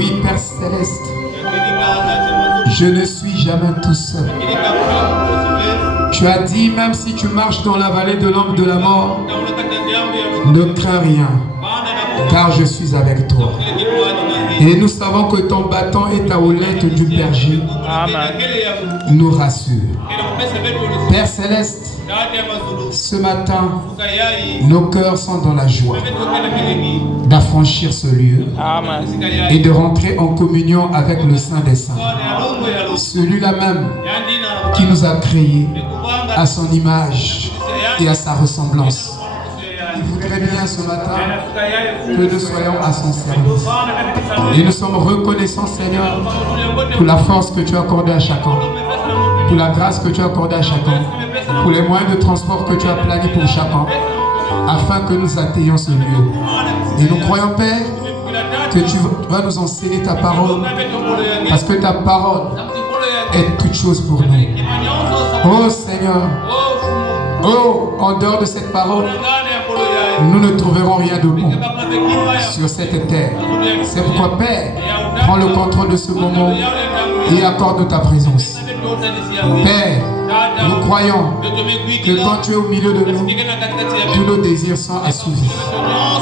Oui, Père Céleste, je ne suis jamais tout seul. Tu as dit, même si tu marches dans la vallée de l'ombre de la mort, ne crains rien, car je suis avec toi. Et nous savons que ton bâton et ta houlette du berger nous rassurent. Père Céleste, ce matin, nos cœurs sont dans la joie d'affranchir ce lieu et de rentrer en communion avec le Saint des Saints. Celui-là même qui nous a créés à son image et à sa ressemblance. Il voudrait bien ce matin que nous soyons à son service. Et nous sommes reconnaissants, Seigneur, pour la force que tu as accordée à chacun, pour la grâce que tu as accordée à chacun, pour les moyens de transport que tu as planés pour chacun, afin que nous atteignions ce lieu. Et nous croyons, Père, que tu vas nous enseigner ta parole, parce que ta parole est toute chose pour nous. Oh Seigneur, oh, en dehors de cette parole, nous ne trouverons rien de bon sur cette terre. C'est pourquoi, Père, prends le contrôle de ce moment et accorde ta présence. Père, nous croyons que quand tu es au milieu de nous, tous nos désirs sont assouvis,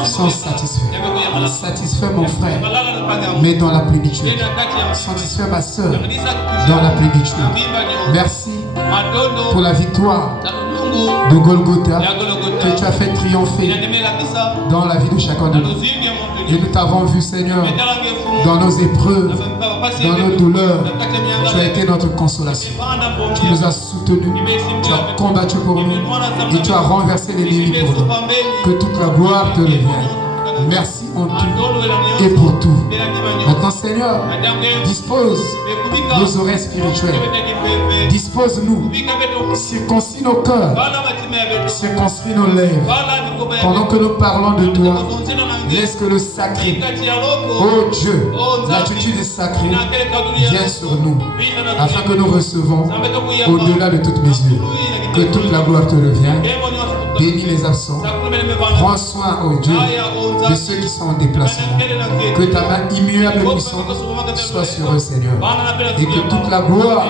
sont satisfaits. Satisfais mon frère, mais dans la plénitude. Satisfais ma soeur, dans la plénitude. Merci pour la victoire de Golgotha que tu as fait triompher dans la vie de chacun de nous. Et nous t'avons vu, Seigneur, dans nos épreuves, dans nos douleurs. Tu as été notre consolation. Tu nous as soutenus, tu as combattu pour nous et tu as renversé l'ennemi pour nous. Que toute la gloire te revienne. Merci en tout et pour tout. Maintenant, Seigneur, dispose nos oreilles spirituelles. Dispose-nous. Circoncis nos cœurs. Circoncis nos lèvres. Pendant que nous parlons de toi, laisse que le sacré, oh Dieu, l'attitude sacrée vienne sur nous, afin que nous recevons au-delà de toute mesure. Que toute la gloire te revienne. Bénis les absents. Prends soin, oh Dieu, de ceux qui sont en déplacement. Que ta main immuable et puissante soit sur eux, Seigneur. Et que toute la gloire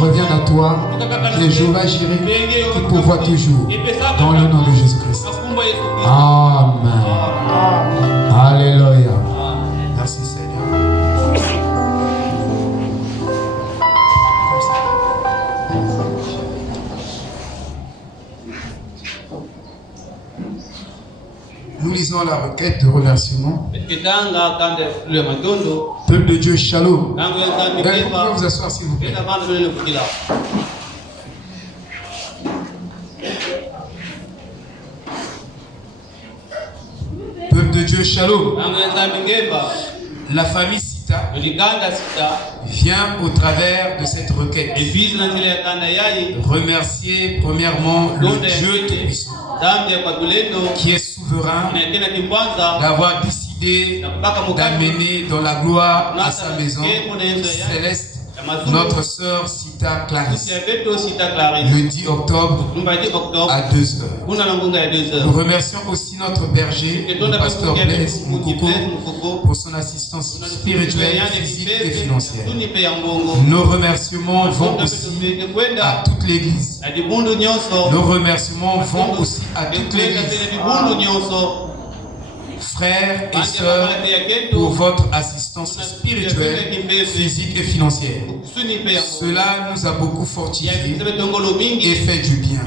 revienne à toi, qui est Jéhovah Jireh, qui pourvoit toujours. Dans le nom de Jésus-Christ. Amen. Alléluia. Merci, Seigneur. Nous lisons la requête de remerciement. Peuple de Dieu, shalom. Vous pouvez vous asseoir, s'il vous plaît. Peuple de Dieu, shalom. La famille Sita vient au travers de cette requête remercier premièrement le Dieu Tout-Puissant qui est souverain d'avoir décidé d'amener dans la gloire à sa maison céleste notre sœur Sita Clarisse le 10 octobre à 2h. Nous remercions aussi notre berger, le pasteur Blaise Moukoko, pour son assistance spirituelle, physique et financière. Nos remerciements vont aussi à toute l'église. Nos remerciements vont aussi à toute l'église. Frères et sœurs, pour votre assistance spirituelle, physique et financière. Cela nous a beaucoup fortifiés et fait du bien.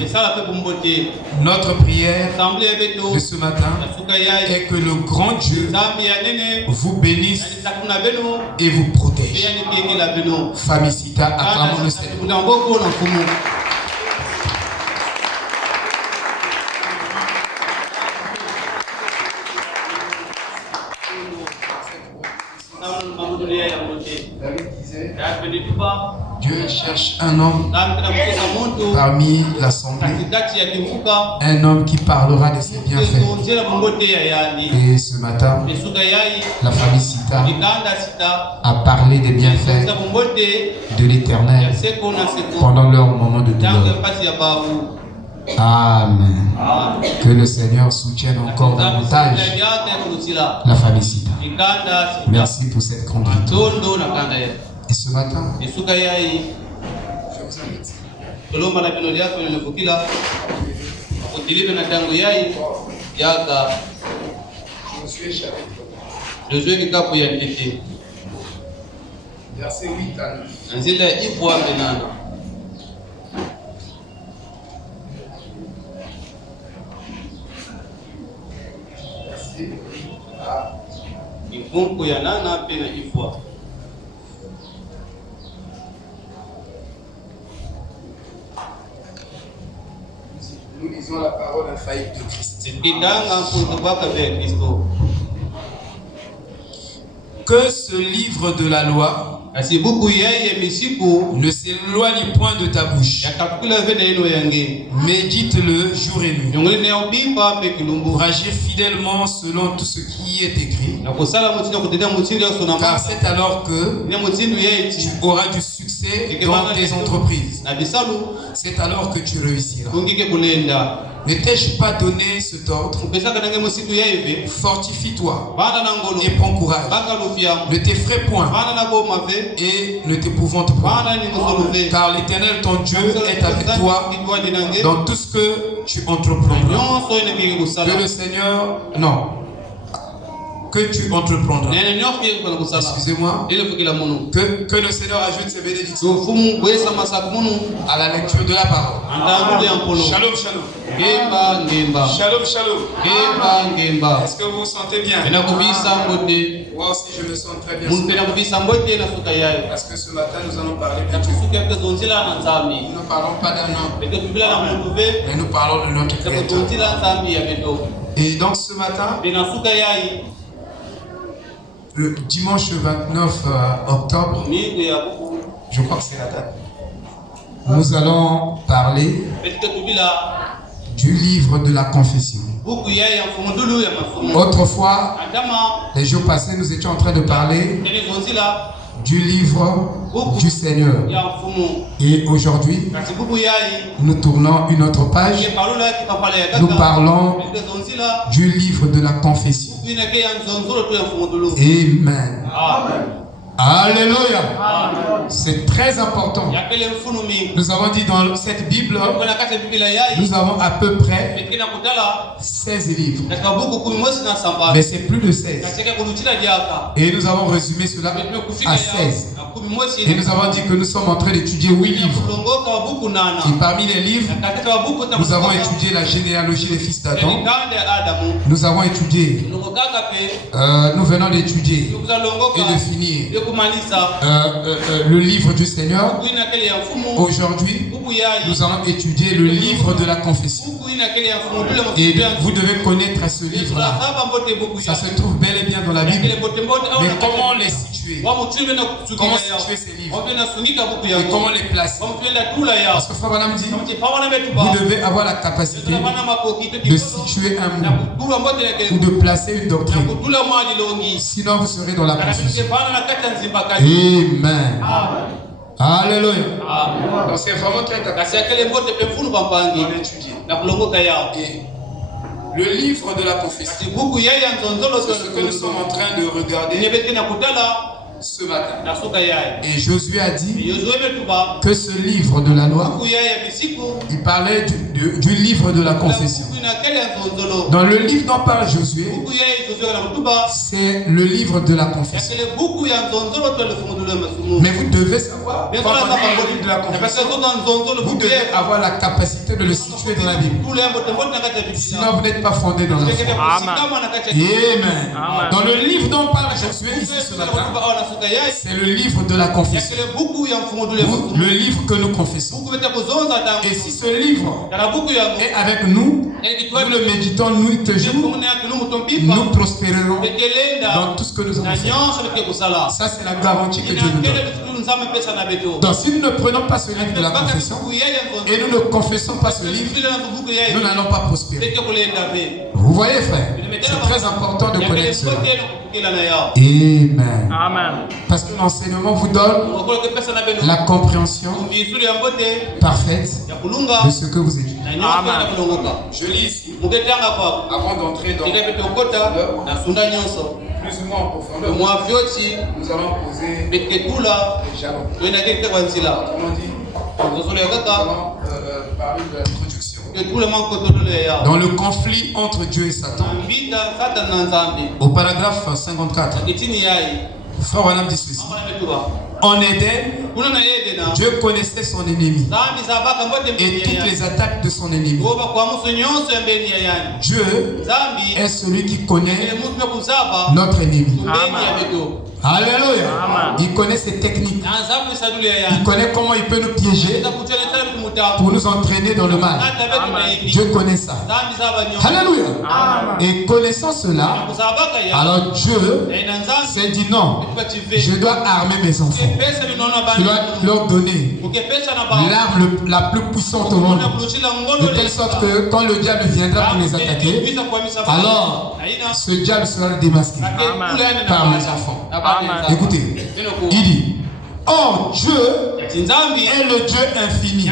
Notre prière de ce matin est que le grand Dieu vous bénisse et vous protège. Famille Sita, acclamons le Seigneur. David disait, Dieu cherche un homme parmi l'assemblée, un homme qui parlera de ses bienfaits. Et ce matin, la famille Sita a parlé des bienfaits de l'Éternel pendant leur moment de douleur. Amen. Que le Seigneur soutienne encore davantage la famille Sita. Merci pour cette grande victoire. Et ce matin, je vous invite. Verset 8 à 9. Nous lisons la parole infaillible de Christ. Que ce livre de la loi ne s'éloigne point de ta bouche. Médite-le jour et nuit pour agir fidèlement selon tout ce qui est écrit. Car c'est alors que tu auras du succès dans tes entreprises. C'est alors que tu réussiras. Ne t'ai-je pas donné cet ordre? Fortifie-toi et prends courage. Ne t'effraie point et ne t'épouvante point. Car l'Éternel ton Dieu est avec toi dans tout ce que tu entreprendras. Que le Seigneur... Non. Que tu entreprendras. Excusez-moi. Que le Seigneur ajoute ses bénédictions à la lecture de la parole. Shalom, shalom. Shalom, shalom. Est-ce que vous vous sentez bien? Moi aussi, je me sens très bien. Parce que ce matin, nous allons parler de Dieu. Nous ne parlons pas d'un homme, mais nous parlons de notre Créateur. Et donc ce matin, le dimanche 29 octobre, je crois que c'est la date, nous allons parler du livre de la confession. Autrefois, les jours passés, nous étions en train de parler du livre du Seigneur. Et aujourd'hui, nous tournons une autre page. Nous parlons du livre de la confession. Amen. Alléluia. C'est très important. Nous avons dit dans cette Bible, nous avons à peu près 16 livres. Mais c'est plus de 16. Et nous avons résumé cela à 16. Et nous avons dit que nous sommes en train d'étudier 8 livres. Et parmi les livres, nous avons étudié la généalogie des fils d'Adam. Nous avons étudié, nous venons d'étudier et de finir le livre du Seigneur. Aujourd'hui, nous allons étudier le livre de la confession. Et vous devez connaître ce livre-là. Ça se trouve bel et bien dans la Bible. Mais comment les situer? Comment situer ces livres? Et comment les placer? Parce que Frère Branham dit, vous devez avoir la capacité de situer un mot ou de placer une doctrine. Sinon, vous serez dans la confusion. Amen. Alléluia. Donc c'est vraiment très important. On étudie. Et le livre de la confession, c'est ce que nous sommes en train de regarder ce matin. Et Josué a dit que ce livre de la loi, il parlait du livre de la confession. Dans le livre dont parle Josué, c'est le livre de la confession. Mais vous devez savoir, quand on lit le livre de la confession, vous devez avoir la capacité de le situer dans la Bible. Sinon, vous n'êtes pas fondé dans la foi. Amen. Dans le livre dont parle Josué ici ce matin, c'est le livre de la confession. Le livre que nous confessons. Et si ce livre est avec nous, nous le méditons nuit et jour, nous prospérerons dans tout ce que nous allons faire. Ça, c'est la garantie que Dieu nous donne. Donc si nous ne prenons pas ce livre de la confession et nous ne confessons pas ce livre, nous n'allons pas prospérer. Vous voyez, frère, c'est très important de connaître cela. Amen. Amen. Parce que l'enseignement vous donne la compréhension parfaite de ce que vous étudiez. Amen. Je lis ici, avant d'entrer dans plus ou moins en profondeur, nous allons poser les jalons. Autrement dit, nous allons parler de l'introduction. Dans le conflit entre Dieu et Satan, au paragraphe 54, Frère Wanam dit ceci. En Éden, Dieu connaissait son ennemi et toutes les attaques de son ennemi. Dieu est celui qui connaît notre ennemi. Alléluia. Il connaît ses techniques. Il connaît comment il peut nous piéger pour nous entraîner dans le mal. Dieu connaît ça. Alléluia. Et connaissant cela, alors Dieu s'est dit non, je dois armer mes enfants. Je dois leur donner l'arme la plus puissante au monde. De telle sorte que quand le diable viendra pour les attaquer, alors ce diable sera démasqué par les enfants. Écoutez, il dit, oh Dieu est le Dieu infini.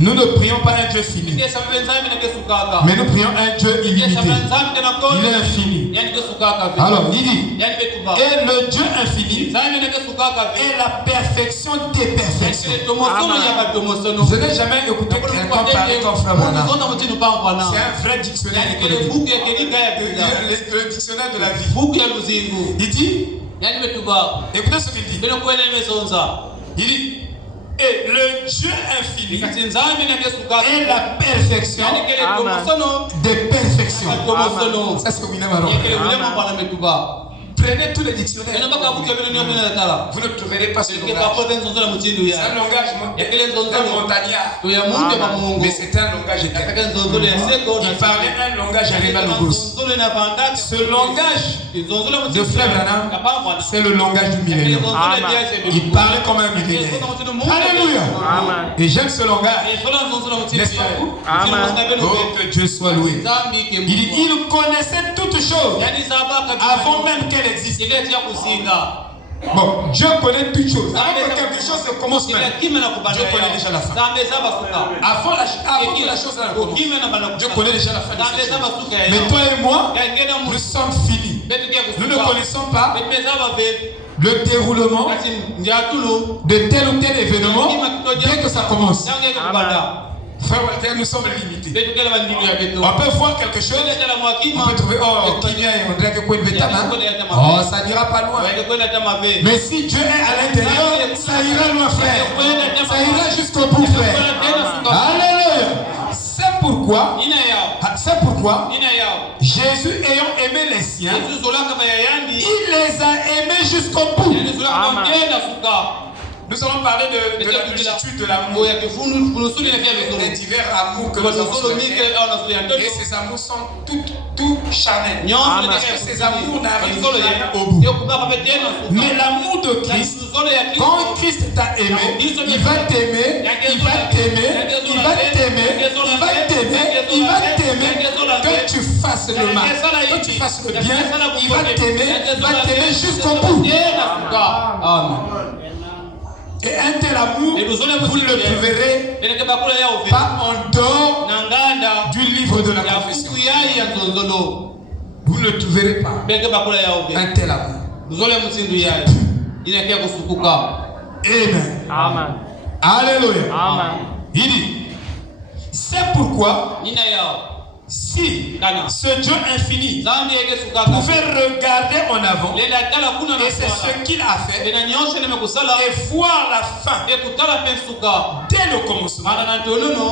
Nous ne prions pas un Dieu fini, mais nous prions un Dieu illimité. Il est infini. Alors il dit, et le Dieu infini est la perfection des perfections. Je n'ai jamais écouté quelqu'un parler comme Frère Branham. C'est un vrai dictionnaire économique. Le dictionnaire de la vie. Il dit, écoutez ce qu'il dit. Il dit, et le Dieu infini est la perfection des perfections. Ça c'est William Aron. Prenez tous les dictionnaires. Vous ne trouverez pas ce langage. C'est un langage montagnard. Mais c'est un langage éternel. Il parlait un langage Aréba-Logos. Ce langage de Frère Branham, c'est le langage du millénaire. Il parlait comme un millénaire. Alléluia. Et j'aime ce langage. N'est-ce pas vous? Oh, que Dieu soit loué. Il connaissait toutes choses avant même qu'elle existe. Bon, Dieu connaît toutes choses. Avant que quelque chose se commence même, Dieu connaît déjà la fin. Avant que la chose ne commence, Dieu connaît déjà la fin de cette chose. Mais toi et moi, nous sommes finis. Nous ne connaissons pas le déroulement de tel ou tel événement dès que ça commence. Frère Walter, nous sommes limités. On peut voir quelque chose, on peut trouver, oh, on dirait que quoi une oh, ça n'ira pas loin. Mais si Dieu est à l'intérieur, ça ira loin, frère. Ça ira jusqu'au bout, frère. Alléluia. C'est pourquoi Jésus ayant aimé les siens, il les a aimés jusqu'au bout. Nous allons parler de la multitude de l'amour, des divers amours que nous avons. Et ces amours sont tout charnels. Parce que ces amours n'arrivent jamais au bout. Mais l'amour de Christ, quand Christ t'a aimé, il va t'aimer, il va t'aimer, il va t'aimer, il va t'aimer, il va t'aimer. Que tu fasses le mal, que tu fasses le bien, il va t'aimer jusqu'au bout. Amen. Et un tel amour, vous ne le trouverez pas en dehors du livre de la confession. Vous ne le trouverez pas. Un tel amour. Amen. Alléluia. Il dit, c'est pourquoi si ce Dieu infini pouvait regarder en avant, et c'est ce qu'il a fait, et voir la fin dès le commencement,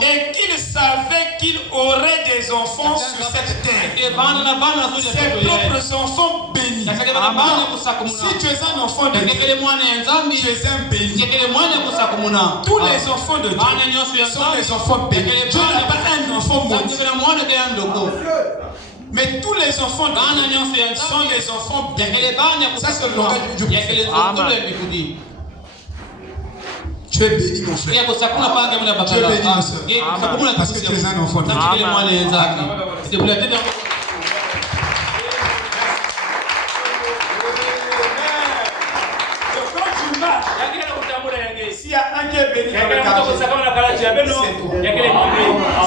et qu'il savait qu'il aurait des enfants sur cette terre, ses propres enfants bénis. Si tu es un enfant de Dieu, tu es un béni. Tous les enfants de Dieu sont des enfants bénis. Dieu n'a pas un enfant maudit. Mais tous les enfants de Dieu sont des enfants bénis. Ça c'est le langage du prophète. Tu es béni, mon frère. Tu es béni, ma soeur. Parce que tu es un enfant de Dieu. S'il y a un qui est béni dans le quartier, c'est toi.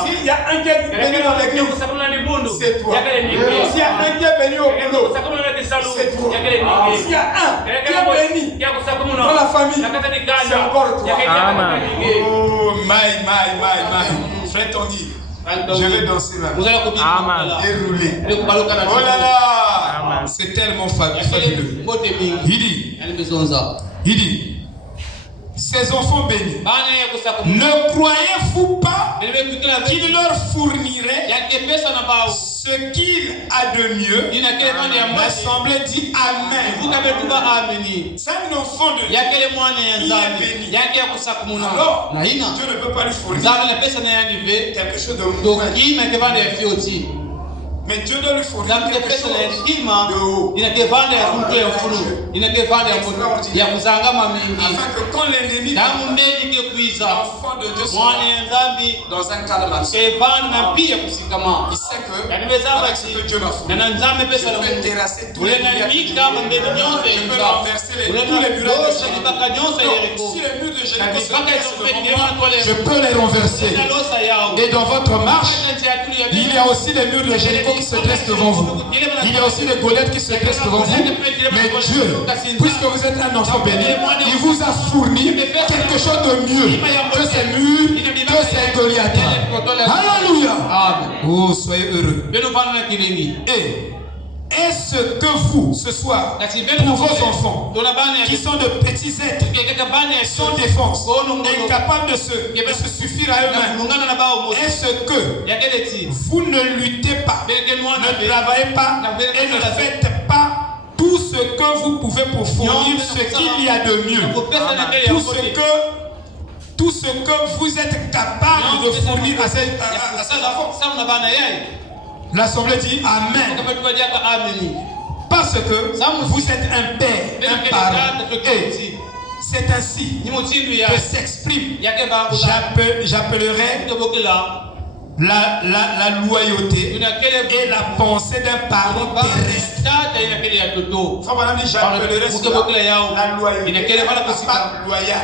S'il y a un qui est béni dans l'église, c'est toi. S'il y a un qui est béni au boulot, c'est toi. S'il y a un qui est béni dans la famille, c'est encore toi. Oh, my. Frère Tanguy, je vais danser là. Et rouler. Oh là là. C'est tellement fabuleux. Il dit, ces enfants bénis, ne croyez-vous pas qu'il leur fournirait ce qu'il a de mieux? L'assemblée dit Amen. C'est un enfant de Dieu. Il est béni. Alors, Dieu ne peut pas lui fournir quelque chose de moins. Mais Dieu doit lui fournir quelque chose de haut. Afin que quand l'ennemi l'enfant de Dieu sera dans un calme, il sait que avec ce que Dieu m'a fourni, je peux terrasser tous les murs. Je peux renverser tous les murs de Jéricho. Si les murs de Jéricho se dressent devant moi, je peux les renverser. Et dans votre marche, il y a aussi des murs de Jéricho qui se dressent devant vous. Il y a aussi des Goliaths qui se dressent devant vous. Mais Dieu, puisque vous êtes un enfant béni, il vous a fourni quelque chose de mieux que ces murs, que ces Goliaths. Alléluia. Oh, soyez heureux. Et est-ce que vous, ce soir, pour vos enfants, qui sont de petits êtres, sans défense, incapables de se suffire à eux-mêmes, est-ce que vous ne luttez pas, ne travaillez pas et ne faites pas tout ce que vous pouvez pour fournir ce qu'il y a de mieux? Tout ce que vous êtes capable de fournir à ces enfants. L'assemblée dit Amen. Parce que vous êtes un père, un parent. Et c'est ainsi que s'exprime, j'appellerai la loyauté et la pensée d'un parent terrestre. J'appellerai cela la loyauté. Un papa loyal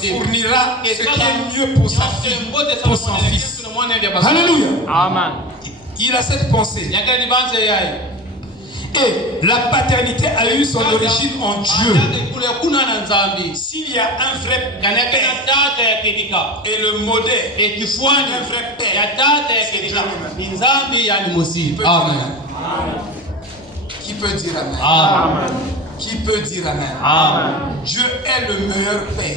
fournira ce qui est mieux pour sa fille, pour son fils. Alléluia. Amen. Il a cette pensée. Et la paternité a eu son origine en Dieu. S'il y a un vrai père et le modèle d'un vrai père, c'est Dieu lui-même. Qui peut dire Amen? Amen. Qui peut dire Amen? Amen. Dieu est le meilleur Père.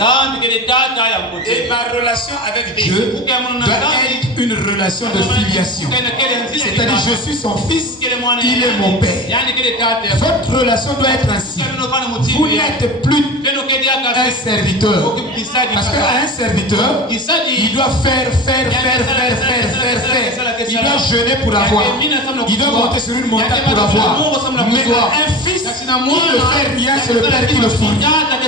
Et ma relation avec Dieu doit être une relation de filiation. C'est-à-dire, je suis son fils, il est mon Père. Votre relation doit être ainsi. Vous n'êtes plus un serviteur. Parce qu'un serviteur, il doit faire. Il doit jeûner pour avoir. Il doit monter sur une montagne pour avoir. Mais un fils, il ne fait rien, c'est le Père qui le fournit.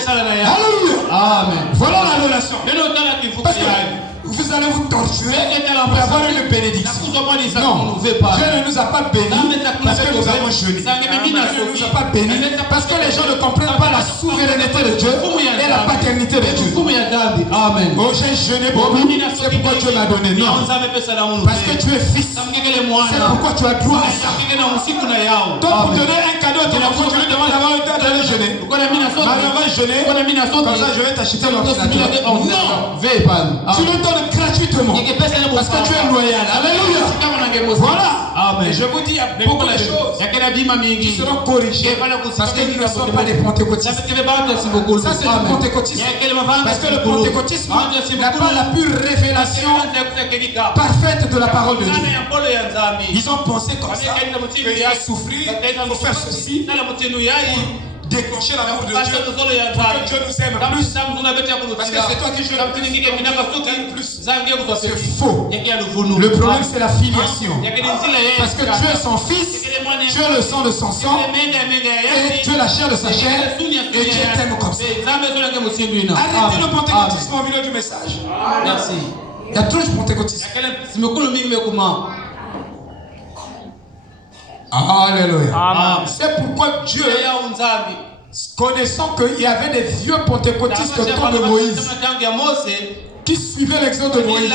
Alléluia. Amen. Voilà la relation. Parce que vous allez vous torturer pour avoir une bénédiction. Non, Dieu ne nous a pas bénis parce que nous avons jeûné. Dieu ne nous a pas bénis parce que les gens ne comprennent pas la souveraineté de Dieu et la paternité de Dieu. Amen. Oh, j'ai jeûné beaucoup, c'est pourquoi Dieu m'a donné. Non, parce que tu es fils, c'est pourquoi tu as droit à ça. Donc pour donner un cadeau à ton enfant, tu lui demandes d'avoir un temps d'aller jeûner. Maman va jeûner, comme ça je vais t'acheter l'ordinateur. Non, tu le donnes gratuitement parce que tu es loyal. Alléluia. Voilà. Amen. Et je vous dis, il y a beaucoup de choses qui seront corrigées parce que nous ne sommes pas des pentecôtistes. Ça c'est le pentecôtisme. Parce que le pentecôtisme n'a pas la pure révélation parfaite de la parole de Dieu. Ils ont pensé comme ça qu'il faut souffrir, il faut faire ceci, déclencher l'amour de Dieu pour que Dieu nous aime plus. Parce que c'est toi qui joues le plus. C'est faux. Le problème c'est la filiation. Parce que tu es son fils, tu es le sang de son sang, et tu es la chair de sa chair, et Dieu t'aime comme ça. Arrêtez le pentecôtisme au milieu du message. Merci. Il y a trop de pentecôtisme. Alléluia. C'est pourquoi Dieu, connaissant qu'il y avait des vieux pentecôtistes au temps de Moïse qui suivaient l'exode de Moïse,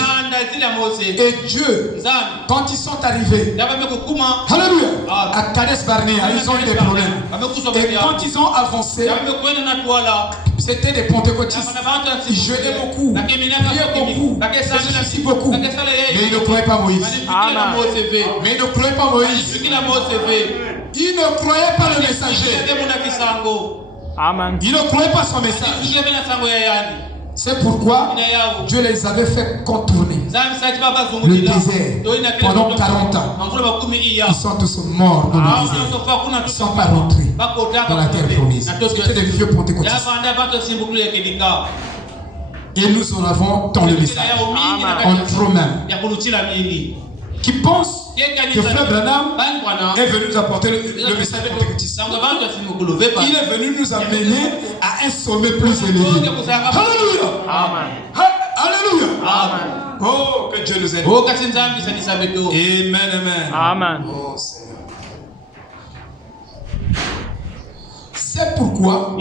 et Dieu, quand ils sont arrivés, alléluia, à Kades Barnea, ils ont eu des problèmes. Et quand ils ont avancé, c'était des pentecôtistes. Ils jeûnaient beaucoup, priaient beaucoup, faisaient beaucoup. Mais ils ne croyaient pas Moïse. Mais ils ne croyaient pas Moïse. Ils ne croyaient pas le messager. Ils ne croyaient pas son message. C'est pourquoi Dieu les avait fait contourner le désert pendant 40 ans. Ils sont tous morts dans le désert. Ils ne sont pas rentrés dans la terre promise. C'était des vieux pentecôtistes. Et nous en avons dans le message. En trop même. Qui pense que Frère Branham est venu nous apporter le message pentecôtiste. Il est venu nous amener à un sommet plus élevé. Alléluia. Alléluia. Oh, que Dieu nous aide. Amen, amen. Amen. Oh, c'est pourquoi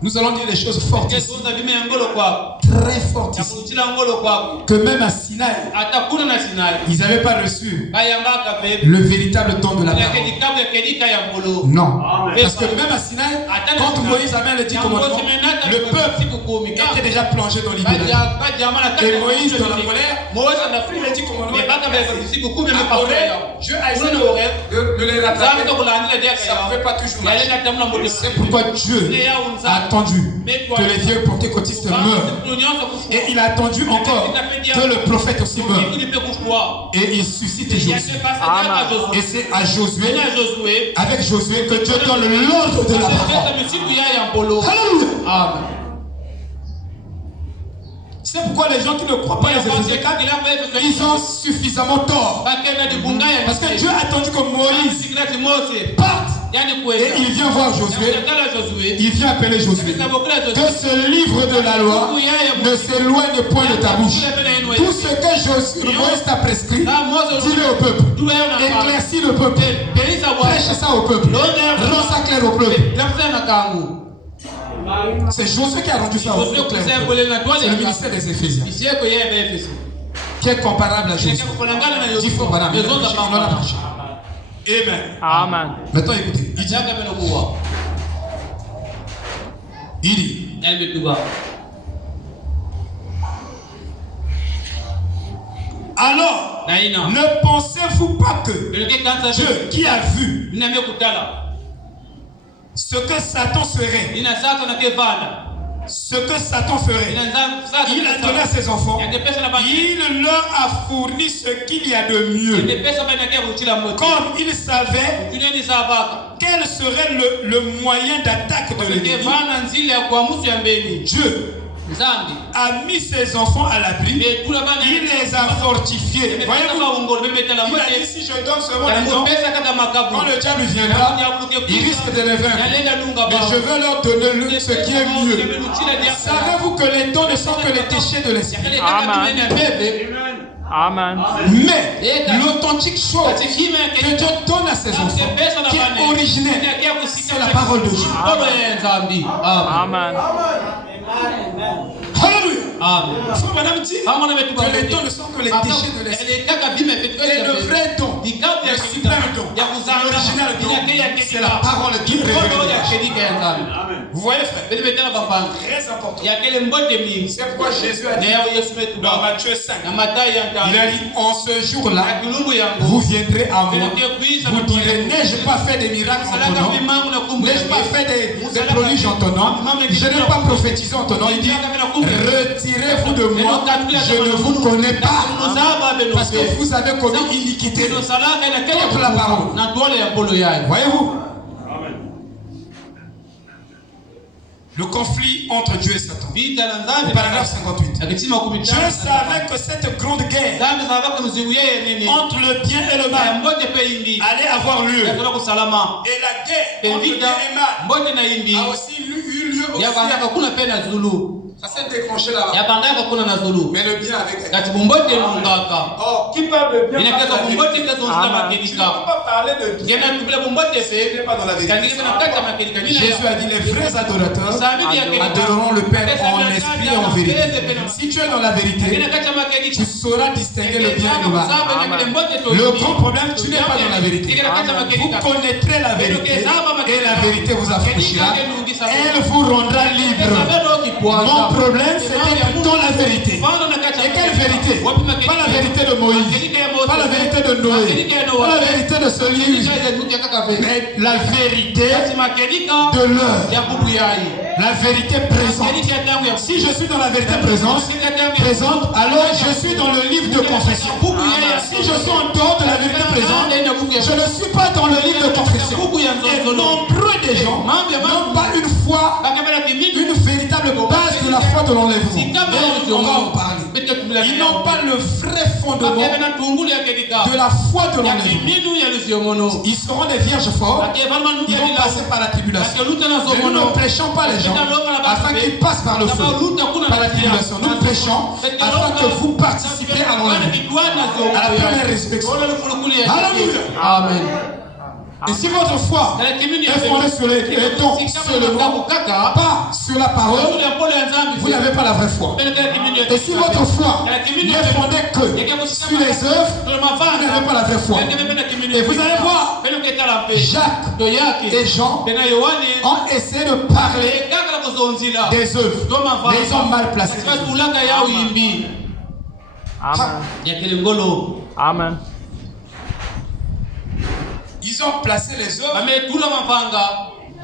nous allons dire des choses fortes ici. Très fortes ici. Que même à Sinaï, ils n'avaient pas reçu le véritable don de la parole. Non. Parce que même à Sinaï, quand Moïse avait le 10 commandements, le peuple était déjà plongé dans l'idolâtrie. Et Moïse, dans la colère, a pris les 10 commandements. Après, Dieu a essayé de les rattraper. Ça ne pouvait pas toujours marcher. C'est pourquoi Dieu a attendu que les vieux pentecôtistes meurent. Et il a attendu encore que le prophète aussi meure. Et il suscite Josué. Et c'est à Josué, avec Josué, que Dieu donne l'ordre de la parole. Alléluia. Amen. C'est pourquoi les gens qui ne croient pas les Éphésiens 4, ils ont suffisamment tort. Parce que Dieu a attendu que Moïse parte. Et il vient voir Josué. Il vient appeler Josué. Que ce livre de la loi ne s'éloigne point de ta bouche. Tout ce que Moïse t'a prescrit, dis-le au peuple. Éclaircis le peuple. Prêche ça au peuple. Rends ça clair au peuple. C'est Josué qui a rendu ça au peuple. C'est le ministère des Éphésiens. Qui est comparable à Josué. 10 fois par an. Amen. Amen. Maintenant écoutez. Il dit. Alors, ne pensez-vous pas que Dieu qui a vu ce que Satan ferait, il a donné à ses enfants, il leur a fourni ce qu'il y a de mieux. Comme il savait quel serait le moyen d'attaque de l'ennemi, Dieu a mis ses enfants à l'abri. Il les a fortifiés. Voyez-vous, il a dit si je donne seulement les dons, quand le diable viendra, il risque de les vaincre. Mais je veux leur donner ce qui est mieux. Savez-vous que les dons ne sont que les déchets de l'esprit? Amen. Mais l'authentique chose que Dieu donne à ses enfants, qui est originelle, c'est la parole de Dieu. Amen. Alléluia. Madame dit que les dons ne sont que les déchets de l'esprit. Et le vrai don, le suprême don, l'original don, c'est la parole de Dieu. Vous voyez, frère, très important. C'est pourquoi Jésus a dit dans Matthieu 5, il a dit en ce jour-là, vous viendrez à moi, vous direz, n'ai-je pas fait des miracles en ton nom? N'ai-je pas fait des prodiges en ton nom? Je n'ai pas prophétisé en ton nom. Il dit, retirez-vous de moi, je ne vous connais pas, parce que vous avez commis iniquité contre la parole. Voyez-vous? Le conflit entre Dieu et Satan. Au paragraphe 58. Dieu savait que cette grande guerre entre le bien et le mal allait avoir lieu. Et la guerre entre bien et mal a aussi eu eu lieu aussi. Ça s'est déclenché là-bas. Mais le bien avec. Oh, qui parle de bien? Tu ne peux pas parler de bien. Ce n'est pas dans la vérité. Jésus a dit les vrais adorateurs adoreront le Père en esprit et en vérité. Si tu es dans la vérité, tu sauras distinguer le bien et le mal. Le grand problème, tu n'es pas dans la vérité. Vous connaîtrez la vérité et la vérité vous affranchira. Elle vous rendra libre. Mon problème, c'était plutôt la vérité. Et quelle vérité? Pas la vérité de Moïse, pas la vérité de Noé, pas la vérité de ce livre, mais la vérité de l'heure. La vérité présente. Si je suis dans la vérité présente, alors je suis dans le livre de confession. Si je suis en dehors de la vérité présente, je ne suis pas dans le livre de confession. Et nombreux des gens n'ont pas une foi, une véritable base de la foi de l'enlèvement. On va en parler. Ils n'ont pas le vrai fondement de la foi de l'enlèvement. Ils seront des vierges fortes. Ils vont passer par la tribulation. Mais nous ne prêchons pas les gens afin qu'ils passent par le feu, par la tribulation. Nous prêchons afin que vous participez à l'enlèvement, à la première résurrection. Alléluia. Amen. Et si votre foi est fondée sur les dons seulement, pas sur la parole, vous n'avez pas la vraie foi. Et si votre foi n'est fondée que sur les œuvres, vous n'avez pas la vraie foi. Et vous allez voir, Jacques et Jean ont essayé de parler des œuvres, des hommes mal placés. Amen. Ils ont placé les œuvres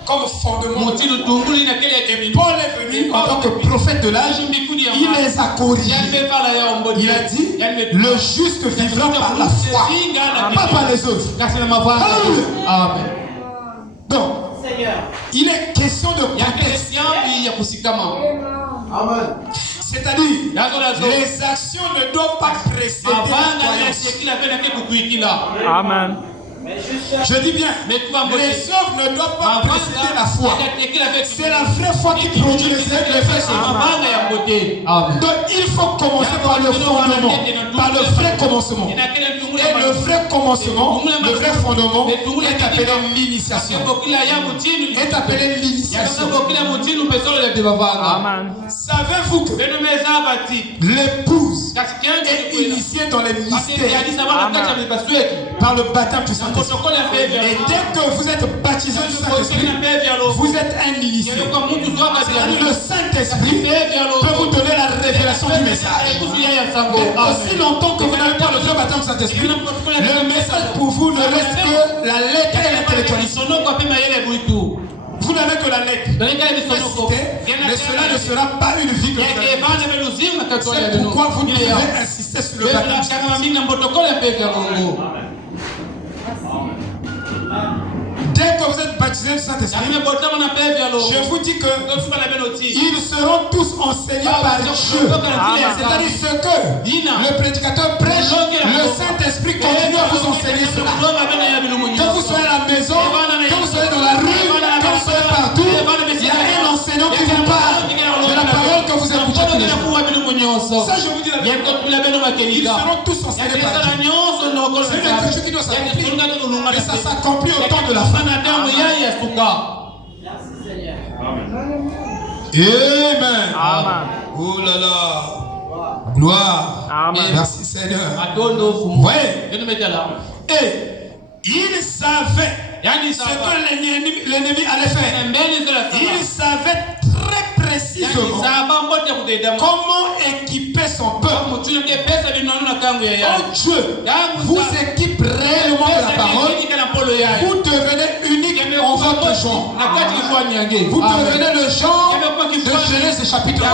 comme fondement. Paul est venu en tant que prophète de l'âge, il les a corrigés. Il a dit, le juste vivra par la foi, pas par les œuvres. Amen. Donc, il est question de contexte. Amen. C'est-à-dire, les actions ne doivent pas précéder la croyance. Amen. Je dis bien, les œuvres ne doivent pas précéder la foi. C'est la vraie foi qui produit les vrais œuvres. Donc il faut commencer par le fondement, par le vrai commencement. Et le vrai commencement, le vrai fondement est appelé l'initiation. Est appelé l'initiation. Savez-vous que l'épouse est initiée dans les mystères par le baptême du Saint-Esprit? Et dès que vous êtes baptisé du Saint-Esprit, vous êtes un initié. Le Saint-Esprit peut vous donner la révélation du message. Et aussi longtemps que vous n'avez pas le vrai baptême du Saint-Esprit, le message pour vous ne reste que la lettre et l'intellectualisme. Vous n'avez que la lettre, mais cela ne sera pas une vie que vous avez. C'est pourquoi vous devez insister sur le baptême. Dès que vous êtes baptisés du Saint-Esprit, je vous dis que ils seront tous enseignés par Dieu. C'est-à-dire ce que le prédicateur prêche, le Saint-Esprit continue à vous enseigner cela. Quand vous soyez à la maison, quand vous soyez dans la rue, quand vous soyez partout, il y a un enseignant qui vous parle de la parole que vous écoutez tous les jours. Ça, je vous dis la vérité. Ils seront tous enseignés par Dieu. C'est une écriture qui doit s'accomplir. Et ça s'accomplit au temps de la fin. Amen. Amen. Oh là là. Gloire. Amen. Merci Seigneur. Vous voyez? Et il savait ce que l'ennemi allait faire. Il savait très précisément comment équiper son peuple. Oh Dieu vous équipe réellement de la parole. Vous devenez unique en votre genre. Vous devenez le genre de Genèse chapitre 1.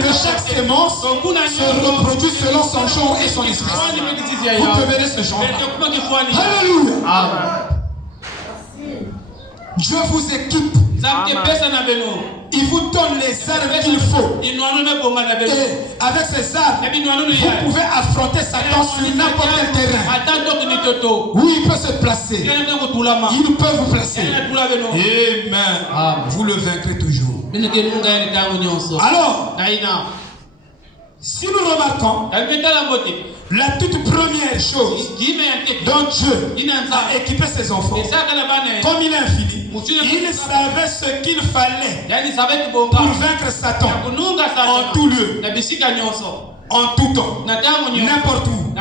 Que chaque sémence se reproduit selon son genre et son espèce. Vous devenez ce genre. Alléluia. Dieu vous équipe Il vous donne les armes qu'il faut. Et avec ces armes, vous pouvez affronter Satan sur n'importe quel terrain. Où il peut se placer. Il peut vous placer. Amen. Vous le vaincrez toujours. Alors, si nous remarquons, la toute première chose dont Dieu a équipé ses enfants, comme il est infini, il savait ce qu'il fallait pour vaincre Satan en tout lieu, en tout temps, n'importe où,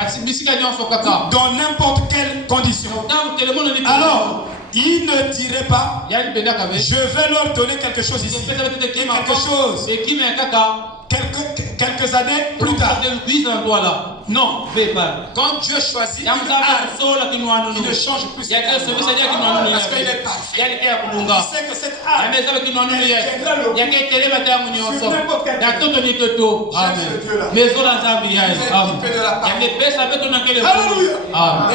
dans n'importe quelle condition. Alors, il ne dirait pas, je vais leur donner quelque chose ici, quelque chose. Quelques années plus tard. Non. Quand Dieu choisit, il ne change plus. Parce qu'il est parfait. Il sait que cette âme tiendra le sur n'importe quel Alléluia.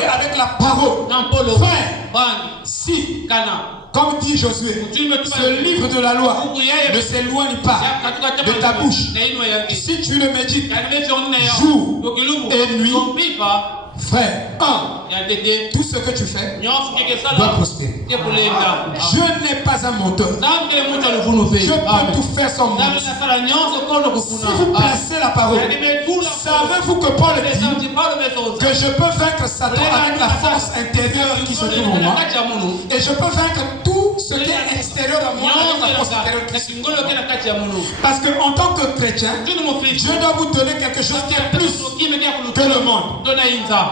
Et avec la parole. Frère, si comme dit Josué, ce livre de la loi ne s'éloigne pas de ta bouche. Si tu le médites jour et nuit, frère, tout ce que tu fais doit prospérer. Je n'ai pas un moteur. Je peux tout faire sans moteur. Si vous placez la parole, savez-vous que Paul dit que je peux vaincre Satan avec la force intérieure qui se trouve en moi, et je peux vaincre tout ce qui est extérieur à moi avec la force intérieure qui se trouve en moi. Parce qu'en tant que chrétien, Dieu doit vous donner quelque chose qui est plus que le monde.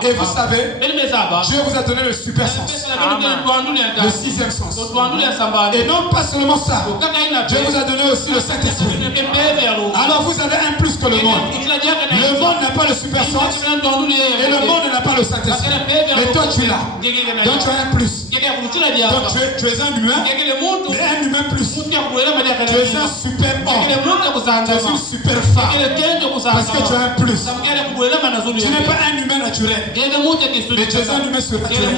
Et vous savez, Dieu vous a donné le super sens, le sixième sens. Et non pas seulement ça, Dieu vous a donné aussi le Saint-Esprit. Alors vous avez un plus que le monde. Le monde n'a pas le super sens et le monde n'a pas le Saint-Esprit. Mais toi tu l'as. Donc tu as un plus. Donc tu es un humain, mais un humain plus. Tu es un super homme. Tu es une super femme. Parce que tu as un plus. Tu n'es pas un humain naturel, mais tu es un humain surnaturel.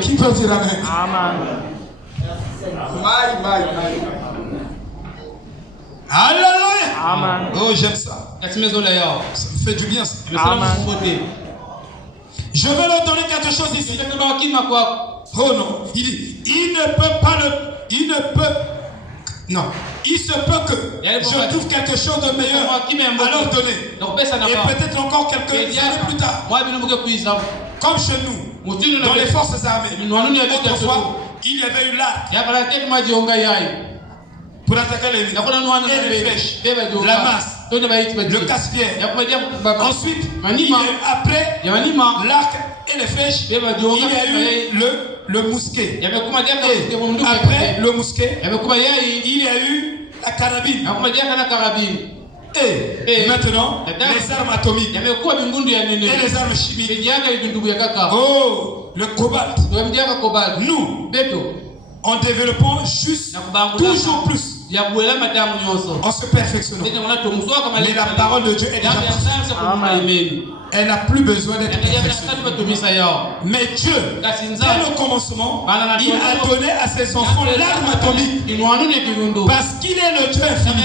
Qui peut dire amen? Alléluia. Amen. Oh, j'aime ça. Ça me fait du bien. Amen. Je vais leur donner quelque chose ici. Oh non. Il ne peut pas il ne peut. Non. Il se peut que je trouve quelque chose de meilleur à leur donner. Et peut-être encore quelques années plus tard. Comme chez nous, dans les forces armées. Autrefois, il y avait eu l'arc pour attaquer les flèches, la masse, le casse-pierre. Ensuite, après l'arc et les flèches, il y a eu le mousquet. Et après le mousquet, il y a eu la carabine. Et maintenant, les armes atomiques et les armes chimiques. Oh, le cobalt. Nous, en développant juste toujours plus, en se perfectionnant. Mais la parole de Dieu est déjà parfaite. Elle n'a plus besoin d'être perfectionnée. Mais Dieu, dès le commencement, il a donné à ses enfants l'arme atomique. Parce qu'il est le Dieu infini.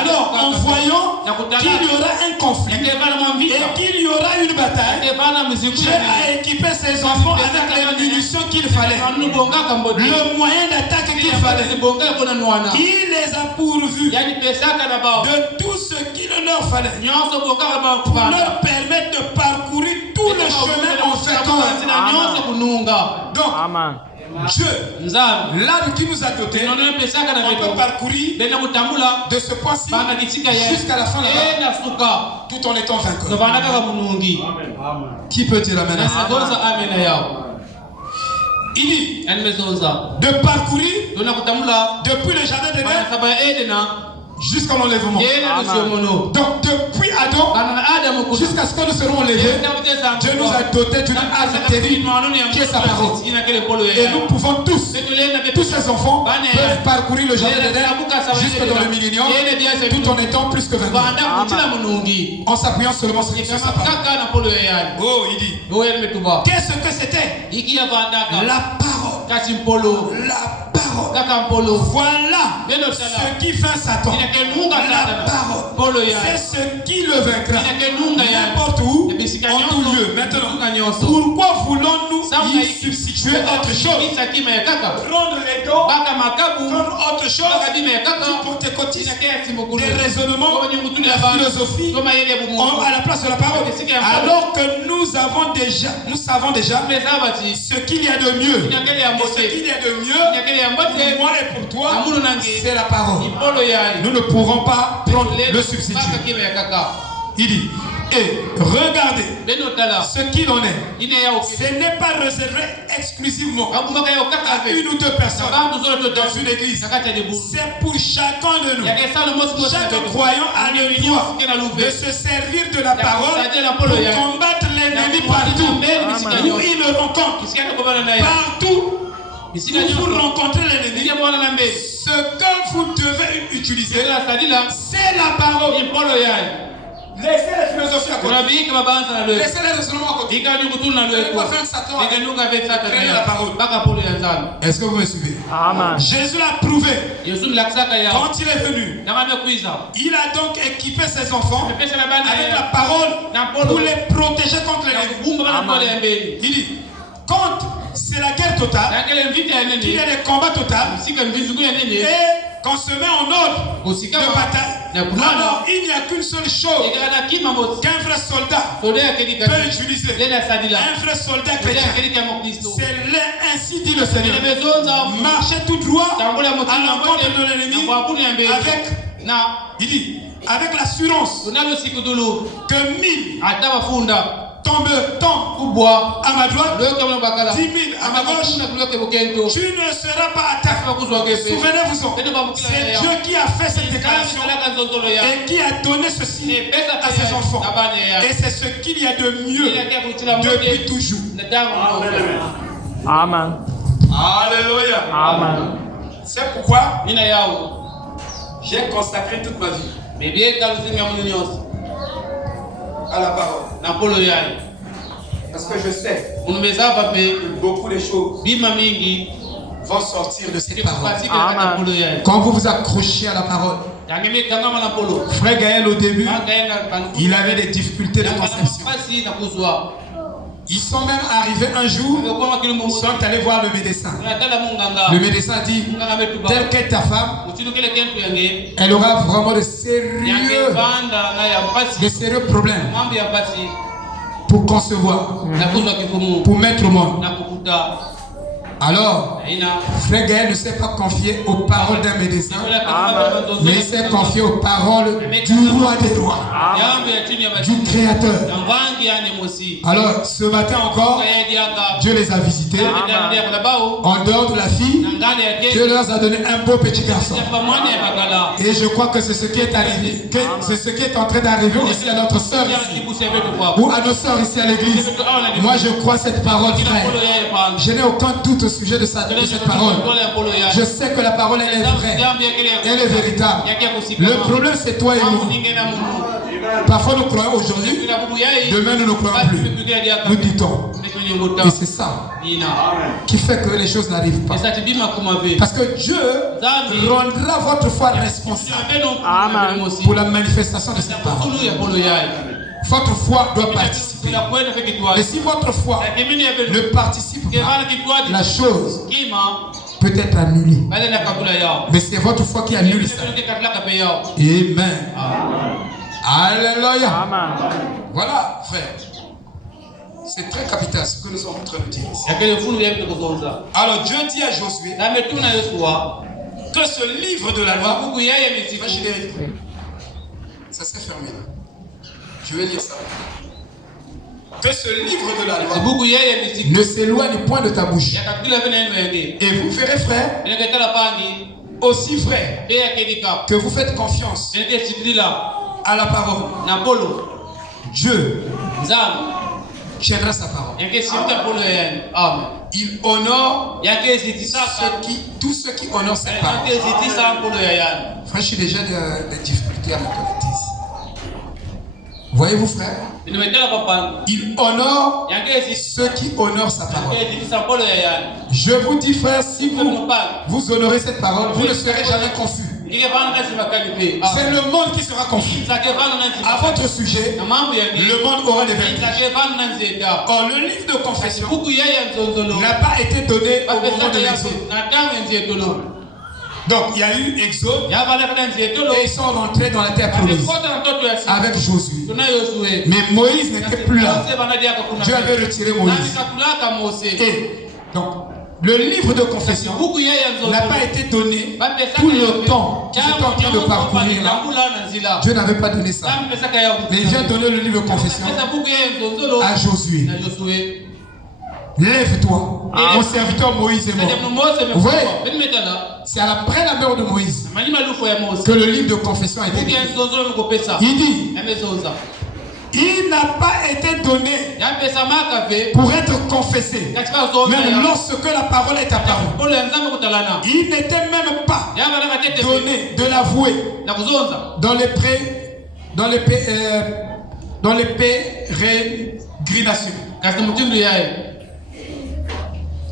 Alors, en voyant qu'il y aura un conflit et qu'il y aura une bataille, Dieu a équipé ses enfants avec les munitions qu'il fallait, le moyen d'attaque qu'il fallait. Il les a pourvus de tout ce qu'il leur fallait pour leur permettre de parcourir tout le chemin en fécond. Donc, Dieu, l'arme qui nous a dotés, on peut parcourir de ce point-ci jusqu'à la fin là-bas, tout en étant vainqueur. Qui peut dire amen? Il dit de parcourir depuis le jardin d'Éden jusqu'à l'enlèvement. Donc depuis Adam jusqu'à ce que nous serons enlevés, Dieu nous a doté d'une arme terrible qui est sa parole. Et nous pouvons tous ces enfants peuvent parcourir le jardin d'Éden jusque dans le millénium tout en étant plus que vainqueurs. En s'appuyant seulement sur sa parole. Oh, il dit, qu'est-ce que c'était? La parole. La parole. parole. Voilà ce qui fait Satan. La parole. C'est ce qui le vaincra. N'importe où, en tout lieu. Maintenant, pourquoi voulons-nous y substituer autre chose? Prendre les dons, prendre autre chose, pour tes cotises, des raisonnements, la philosophie, à la place de la parole. Alors que nous savons déjà ce qu'il y a de mieux. Et ce qu'il y a de mieux pour moi et pour toi, c'est la parole. Nous ne pourrons pas prendre le substitut. Il dit, et regardez ce qu'il en est. Ce n'est pas réservé exclusivement à une ou deux personnes dans une église. C'est pour chacun de nous. Chaque croyant a le droit de se servir de la parole pour combattre l'ennemi partout où il le rencontre. Partout où vous rencontrez l'ennemi, ce que vous devez utiliser, c'est la parole. Laissez les philosophies à côté. Laissez les raisonnements à côté. La parole. Est-ce que vous me suivez? Amen. Jésus l'a prouvé. Quand il est venu, il a donc équipé ses enfants avec la parole pour les protéger contre l'ennemi. Il dit, quand c'est la guerre totale, qu'il y a des combats totaux, et qu'on se met en ordre de bataille, alors il n'y a qu'une seule chose qu'un vrai soldat peut utiliser. Un vrai soldat chrétien. C'est ainsi dit le Seigneur. Marchez tout droit à l'encontre de l'ennemi avec l'assurance que 1000 tombent à ma droite, 10 000 à ma gauche, tu ne seras pas attaqué. Souvenez-vous, c'est Dieu qui a fait cette déclaration et qui a donné ceci à ses enfants. Et c'est ce qu'il y a de mieux depuis toujours. Amen. Alléluia. Amen. C'est pourquoi j'ai consacré toute ma vie à la parole. Parce que je sais que beaucoup de choses vont sortir de cette parole. Amen. Quand vous vous accrochez à la parole, Frère Gaël au début, il avait des difficultés de conception. Ils sont même arrivés un jour, ils sont allés voir le médecin. Le médecin dit, telle qu'est ta femme, elle aura vraiment de sérieux problèmes pour concevoir, pour mettre au monde. Alors, Frère Gaël ne s'est pas confié aux paroles d'un médecin, mais il s'est confié aux paroles du roi des rois, du Créateur. Alors, ce matin encore, Dieu les a visités. En dehors de la fille, Dieu leur a donné un beau petit garçon. Et je crois que c'est ce qui est arrivé, c'est ce qui est en train d'arriver aussi à notre sœur ici, ou à nos sœurs ici à l'église. Moi, je crois cette parole, frère. Je n'ai aucun doute au sujet de cette parole. Je sais que la parole, elle est vraie. Elle est véritable. Le problème, c'est toi et nous. Parfois, nous croyons aujourd'hui. Demain, nous ne croyons plus. Nous dit-on. Et c'est ça qui fait que les choses n'arrivent pas. Parce que Dieu rendra votre foi responsable pour la manifestation de cette parole. Votre foi doit participer. Et si votre foi ne participe pas, la chose peut être annulée. Mais c'est votre foi qui annule ça. Amen. Alléluia. Voilà, frère. C'est très capital ce que nous sommes en train de dire ici. Alors Dieu dit à Josué que ce livre de la loi, ça s'est fermé là. Je vais lire ça. Que ce livre de la loi ne s'éloigne point de ta bouche. Et vous ferez, frère, aussi frère, que vous faites confiance à la parole. Dieu tiendra sa parole. Il honore tous ceux qui honorent sa parole. Frère, je suis déjà des difficultés à ma bêtise. Voyez-vous, frère, il honore ceux qui honorent sa parole. Je vous dis, frère, si vous honorez cette parole, vous ne serez jamais confus. C'est le monde qui sera confus. À votre sujet, le monde aura des vertiges. Or, le livre de confession n'a pas été donné au moment de l'Exode. Donc, il y a eu Exode et ils sont rentrés dans la terre promise avec Josué. Mais Moïse n'était plus là. Dieu avait retiré Moïse. Et donc, le livre de confession n'a pas été donné tout le temps qu'ils étaient en train de parcourir là. Dieu n'avait pas donné ça. Mais il vient donner le livre de confession à Josué. Lève-toi, mon serviteur Moïse est mort. Vous voyez, c'est après la mort de Moïse que le livre de confession a été écrit. Il dit, il n'a pas été donné pour être confessé, même lorsque la parole est apparue. Il n'était même pas donné de l'avouer dans les pérégrinations.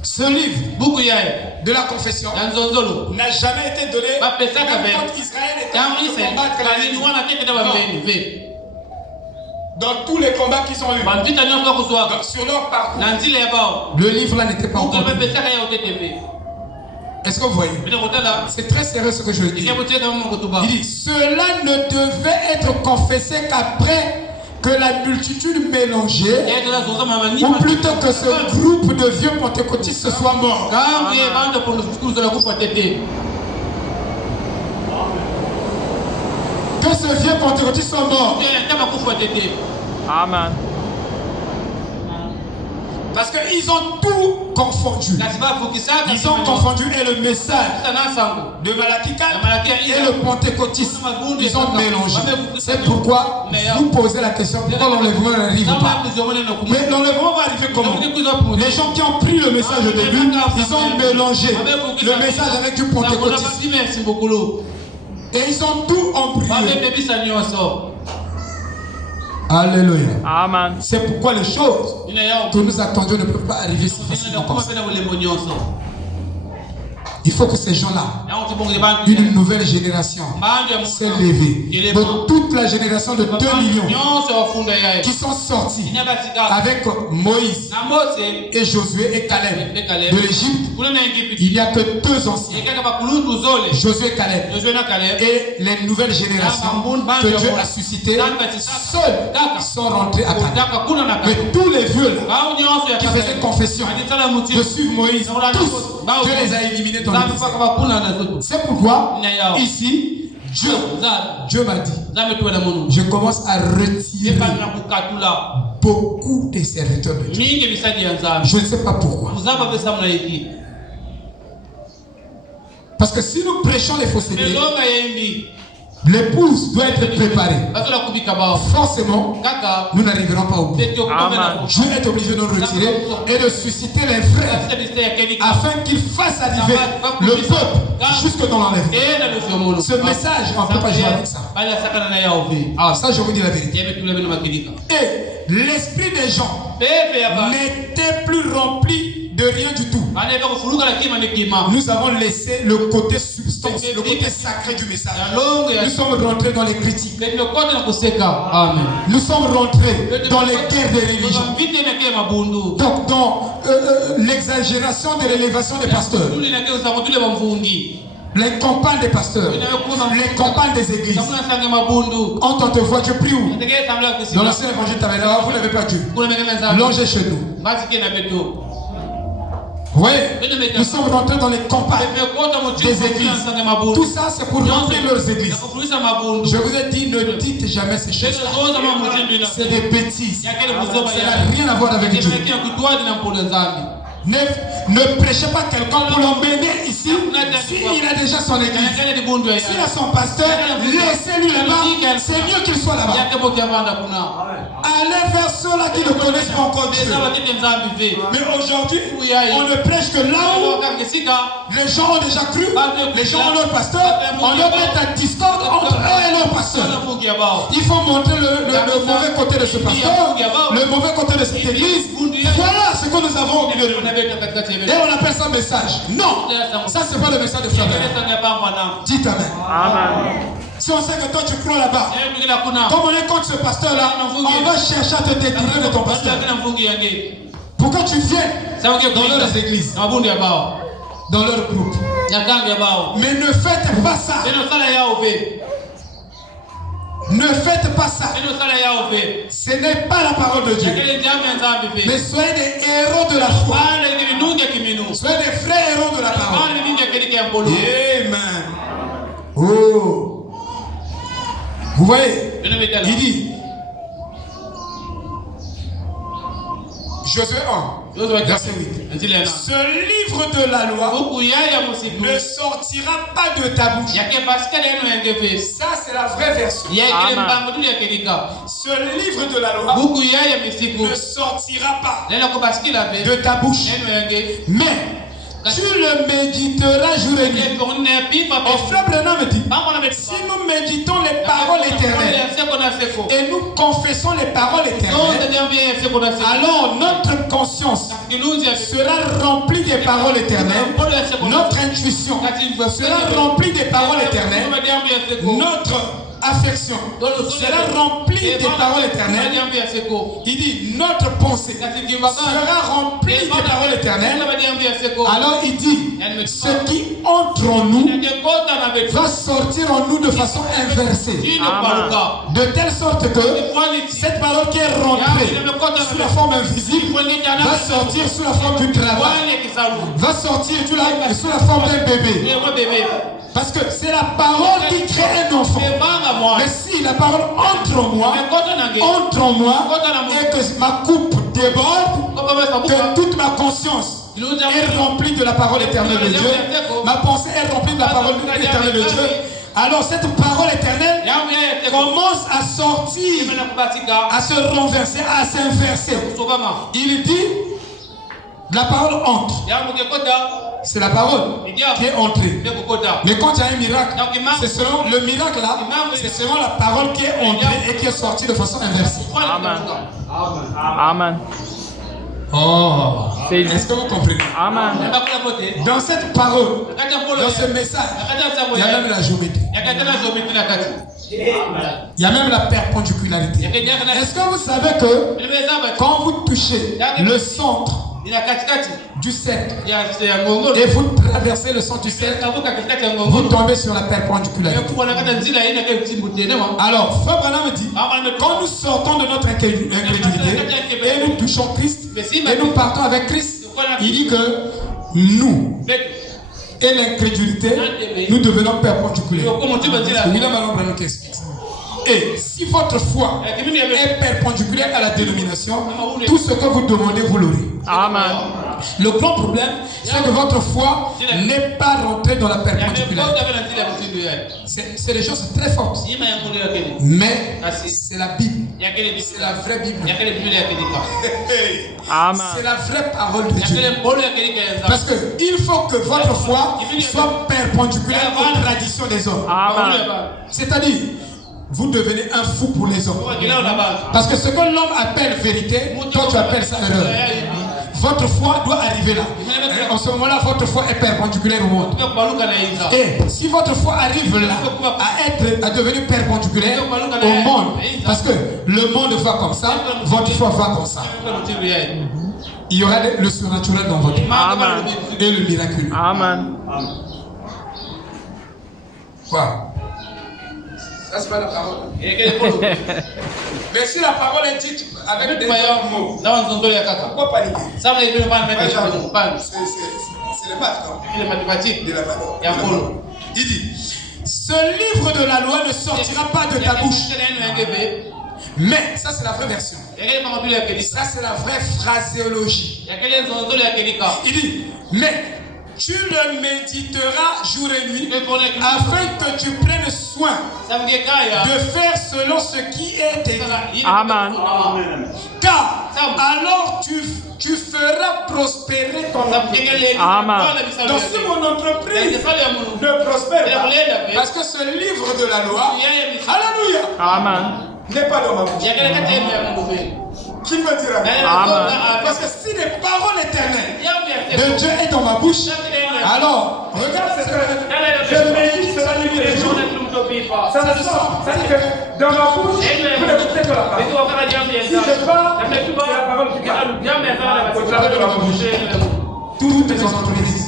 Ce livre de la confession n'a jamais été donné même quand Israël était en train de combattre dans tous les combats qu'ils ont eu. Donc, sur leur parcours, le livre là n'était pas encore donné. Est-ce que vous voyez? C'est très sérieux ce que je dis. Il dit, cela ne devait être confessé qu'après que la multitude mélangée, ou plutôt que ce groupe de vieux pentecôtistes soit mort. Que ce vieux pentecôtiste soit mort. Amen. Parce qu'ils ont tout confondu. Ils ont confondu et le message de Malachi 4 et le pentecôtisme. Ils ont mélangé. C'est pourquoi vous posez la question pourquoi l'enlèvement n'arrive pas. Mais l'enlèvement va arriver comment? Les gens qui ont pris le message au début, ils ont mélangé le message avec du pentecôtisme. Et ils ont tout embrouillé. Alléluia. Amen. C'est pourquoi les choses que nous attendions ne peuvent pas arriver si facilement comme ça. Il faut que ces gens-là, une nouvelle génération, s'est levée. De toute la génération de 2 millions qui sont sortis avec Moïse et Josué et Caleb de l'Égypte, il n'y a que 2 anciens, Josué et Caleb, et les nouvelles générations que Dieu a suscitées, seuls sont rentrés à Canaan. Mais tous les vieux là, qui faisaient confession de suivre Moïse, tous, Dieu les a éliminés dans. C'est pourquoi ici Dieu m'a dit, je commence à retirer beaucoup des serviteurs de Dieu. Je ne sais pas pourquoi. Parce que si nous prêchons les faussetés, l'épouse doit être préparée. Forcément, nous n'arriverons pas au bout. Dieu est obligé de nous retirer et de susciter les vrais afin qu'il fasse arriver le peuple jusque dans l'enlèvement. Ce message, on ne peut pas jouer avec ça. Ah, ça, je vous dis la vérité. Et l'esprit des gens n'était plus rempli de rien du tout. Nous avons laissé le côté substance, le côté sacré du message. Nous sommes rentrés dans les critiques. Nous sommes rentrés dans les guerres des religions. Donc dans l'exagération de l'élévation des pasteurs. Les campagnes des pasteurs, les campagnes des églises. On te voit, tu pries où? Dans l'ancien évangile, vous n'avez pas Dieu. Longez chez nous. Vous voyez, nous sommes rentrés dans les campagnes des églises. Tout ça, c'est pour remplir leurs églises. Je vous ai dit, ne dites jamais ces choses. C'est des bêtises. Ça n'a rien à voir avec Dieu. Ne prêchez pas quelqu'un pour l'emmener ici s'il a déjà son église. S'il a son pasteur, laissez-lui là-bas. C'est mieux qu'il soit là-bas. Allez vers ceux-là qui ne connaissent pas encore Dieu. Mais aujourd'hui, on ne prêche que là où les gens ont déjà cru, les gens ont leur pasteur, on leur met un discorde entre eux et leur pasteur. pasteur. Il faut montrer le mauvais côté de ce pasteur, le mauvais côté de cette église. Voilà ce que nous avons au milieu de nous. Et on appelle ça message. Non, ça c'est pas le message de Frère Branham. Dites Amen. Amen. Si on sait que toi tu crois là-bas, comme on est contre ce pasteur-là, on va chercher à te détourner de ton pasteur. Pourquoi tu viens dans leurs églises, dans leur groupe? Mais ne faites pas ça. Ne faites pas ça. Ce n'est pas la parole de Dieu. Mais soyez des héros de la foi. Soyez des vrais héros de la parole. Amen. Oh. Vous voyez, il dit, Josué 1, verset 8. Ce livre de la loi ne sortira pas de ta bouche. Ça, c'est la vraie version. Ce livre de la loi ne sortira pas de ta bouche. Mais tu le méditeras jour et nuit. Et Frère Branham me dit, si nous méditons les paroles éternelles et nous confessons les paroles éternelles, alors notre conscience sera remplie des paroles éternelles, notre intuition sera remplie des paroles éternelles, notre affection sera remplie des paroles éternelles. Il dit notre pensée sera remplie des paroles éternelles. Alors il dit ce qui entre en nous va sortir en nous de façon inversée. De telle sorte que cette parole qui est rentrée sous la forme invisible va sortir sous la forme du travail, va sortir sous la forme d'un bébé. Parce que c'est la parole qui crée un enfant. Mais si la parole entre en moi et que ma coupe déborde, que toute ma conscience est remplie de la parole éternelle de Dieu, ma pensée est remplie de la parole éternelle de Dieu, alors cette parole éternelle commence à sortir, à se renverser, à s'inverser. Il dit, la parole entre. C'est la parole qui est entrée. Mais quand il y a un miracle, c'est selon le miracle là, c'est selon la parole qui est entrée et qui est sortie de façon inversée. Amen. Amen. Oh, est-ce que vous comprenez? Amen. Dans cette parole, dans ce message, il y a même la géométrie. Il y a même la perpendicularité. Est-ce que vous savez que quand vous touchez le centre du cercle et vous traversez le centre du cercle, vous tombez sur la perpendicularité. Alors, Frère Branham dit, quand nous sortons de notre incrédulité et nous touchons Christ et nous partons avec Christ, il dit que nous et l'incrédulité, nous devenons perpendiculaires. Et si votre foi est perpendiculaire à la dénomination, tout ce que vous demandez, vous l'aurez. Amen. Le grand problème, c'est que votre foi n'est pas rentrée dans la perpendicularité. C'est des choses très fortes. Mais c'est la Bible. C'est la vraie Bible. Amen. C'est la vraie parole de Dieu. Parce qu'il faut que votre foi soit perpendiculaire aux traditions des hommes. Amen. C'est-à-dire, vous devenez un fou pour les hommes. Parce que ce que l'homme appelle vérité, toi tu appelles ça erreur. Votre foi doit arriver là. Et en ce moment-là, votre foi est perpendiculaire au monde. Et si votre foi arrive là, à devenir perpendiculaire au monde, parce que le monde va comme ça, votre foi va comme ça. Il y aura le surnaturel dans votre vie. Et le miraculeux. Amen. Quoi? Ça, c'est pas la parole. Mais si la parole est dite avec des mots, pourquoi paniquer? C'est les mathématiques. Il dit, ce livre de la loi ne sortira pas de ta bouche. Mais, ça c'est la vraie version. Ça c'est la vraie phraséologie. Il dit, mais tu le méditeras jour et nuit afin que tu prennes soin de faire selon ce qui est écrit. Amen. Car alors tu feras prospérer ton entreprise. Amen. Donc si mon entreprise ne prospère pas, parce que ce livre livre de la loi, alléluia, n'est pas dans ma bouche. Qui peut dire amen? Parce que si les paroles éternelles de Dieu est dans ma bouche, alors, regarde ce que je médite sur la nuit des jours. Ça me sort. Ça dit que dans ma bouche, vous n'écoutez que la parole. Si je parle, c'est la parole qui parle. Au-delà de ma bouche. Toutes les entreprises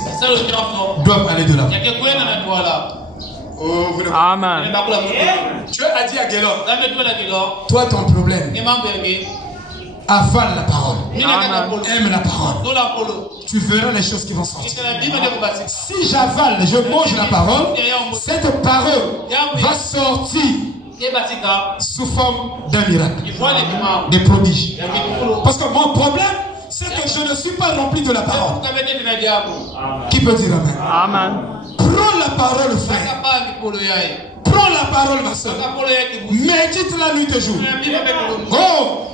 doivent aller de là. Oh, vous Amen. Dieu a dit à Gélon, toi ton problème, avale la parole. Aime la parole. Tu verras les choses qui vont sortir. Si j'avale, je mange la parole, cette parole va sortir sous forme d'un miracle, des prodiges. Parce que mon problème, c'est que je ne suis pas rempli de la parole. Qui peut dire amen? Amen. Prends la parole, frère. Prends la parole, ma soeur. Médite la nuit et jour. Oh!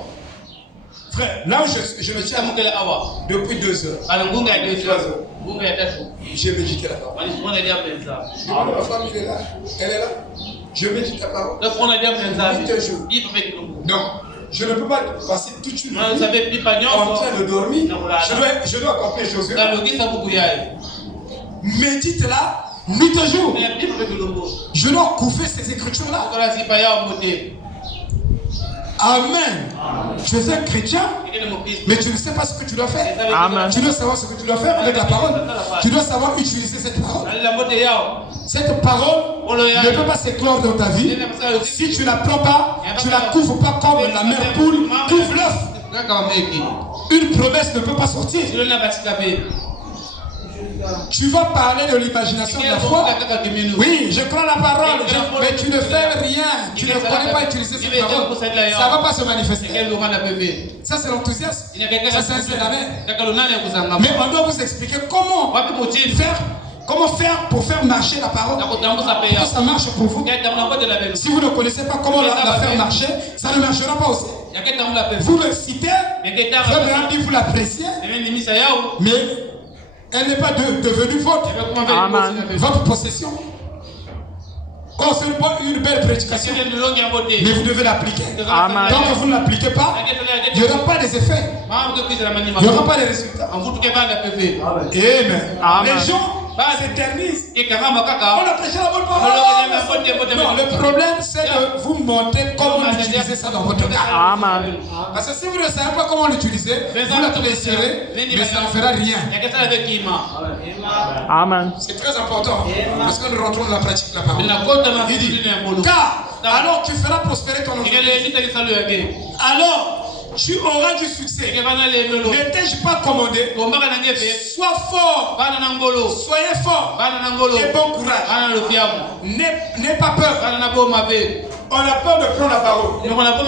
Frère, là où je me tiens depuis 2 heures. 3 heures. J'ai médité la parole. Ma femme, elle est là. Elle est là. Je médite la parole. Nuit et jour. Non. Je ne peux pas passer toute une nuit en train de dormir. Je dois accomplir Josué. Médite-la nuit et jour. Je dois couper ces écritures-là. Amen. Tu es un chrétien, mais tu ne sais pas ce que tu dois faire. Amen. Tu dois savoir ce que tu dois faire avec la parole. Tu dois savoir utiliser cette parole. Cette parole ne peut pas s'éclore dans ta vie si tu ne la prends pas, tu ne la couvres pas comme la mère poule couvre l'œuf. Une promesse ne peut pas sortir. Tu vas parler de l'imagination de la foi. Oui, je crois la parole, mais tu ne fais rien. Tu ne connais pas utiliser cette parole. Ça ne va pas se manifester. Ça, c'est l'enthousiasme. Ça, c'est la mère. Mais on doit vous expliquer comment faire pour faire marcher la parole. Comment ça marche pour vous. Si vous ne connaissez pas comment la faire marcher, ça ne marchera pas aussi. Vous le citez, vous l'appréciez, mais elle n'est pas devenue votre possession. Oh, c'est une belle prédication, mais vous devez l'appliquer. Tant que vous ne l'appliquez pas, il n'y aura pas des effets. Il n'y aura pas de résultats. Amen. Les gens s'éternisent. On a prêché la bonne parole. Non, le problème, c'est de vous montrer comment utiliser ça dans votre cas. Parce que si vous ne savez pas comment l'utiliser, vous l'apprécierez, mais ça ne fera rien. Amen. C'est très important. Parce que nous rentrons dans la pratique de la parole. Il dit, car alors tu feras prospérer ton entreprise. Alors tu auras du succès. Ne t'ai-je pas commandé? Sois fort. Soyez fort. Et bon courage. N'aie pas peur. On a peur de prendre la parole. On a peur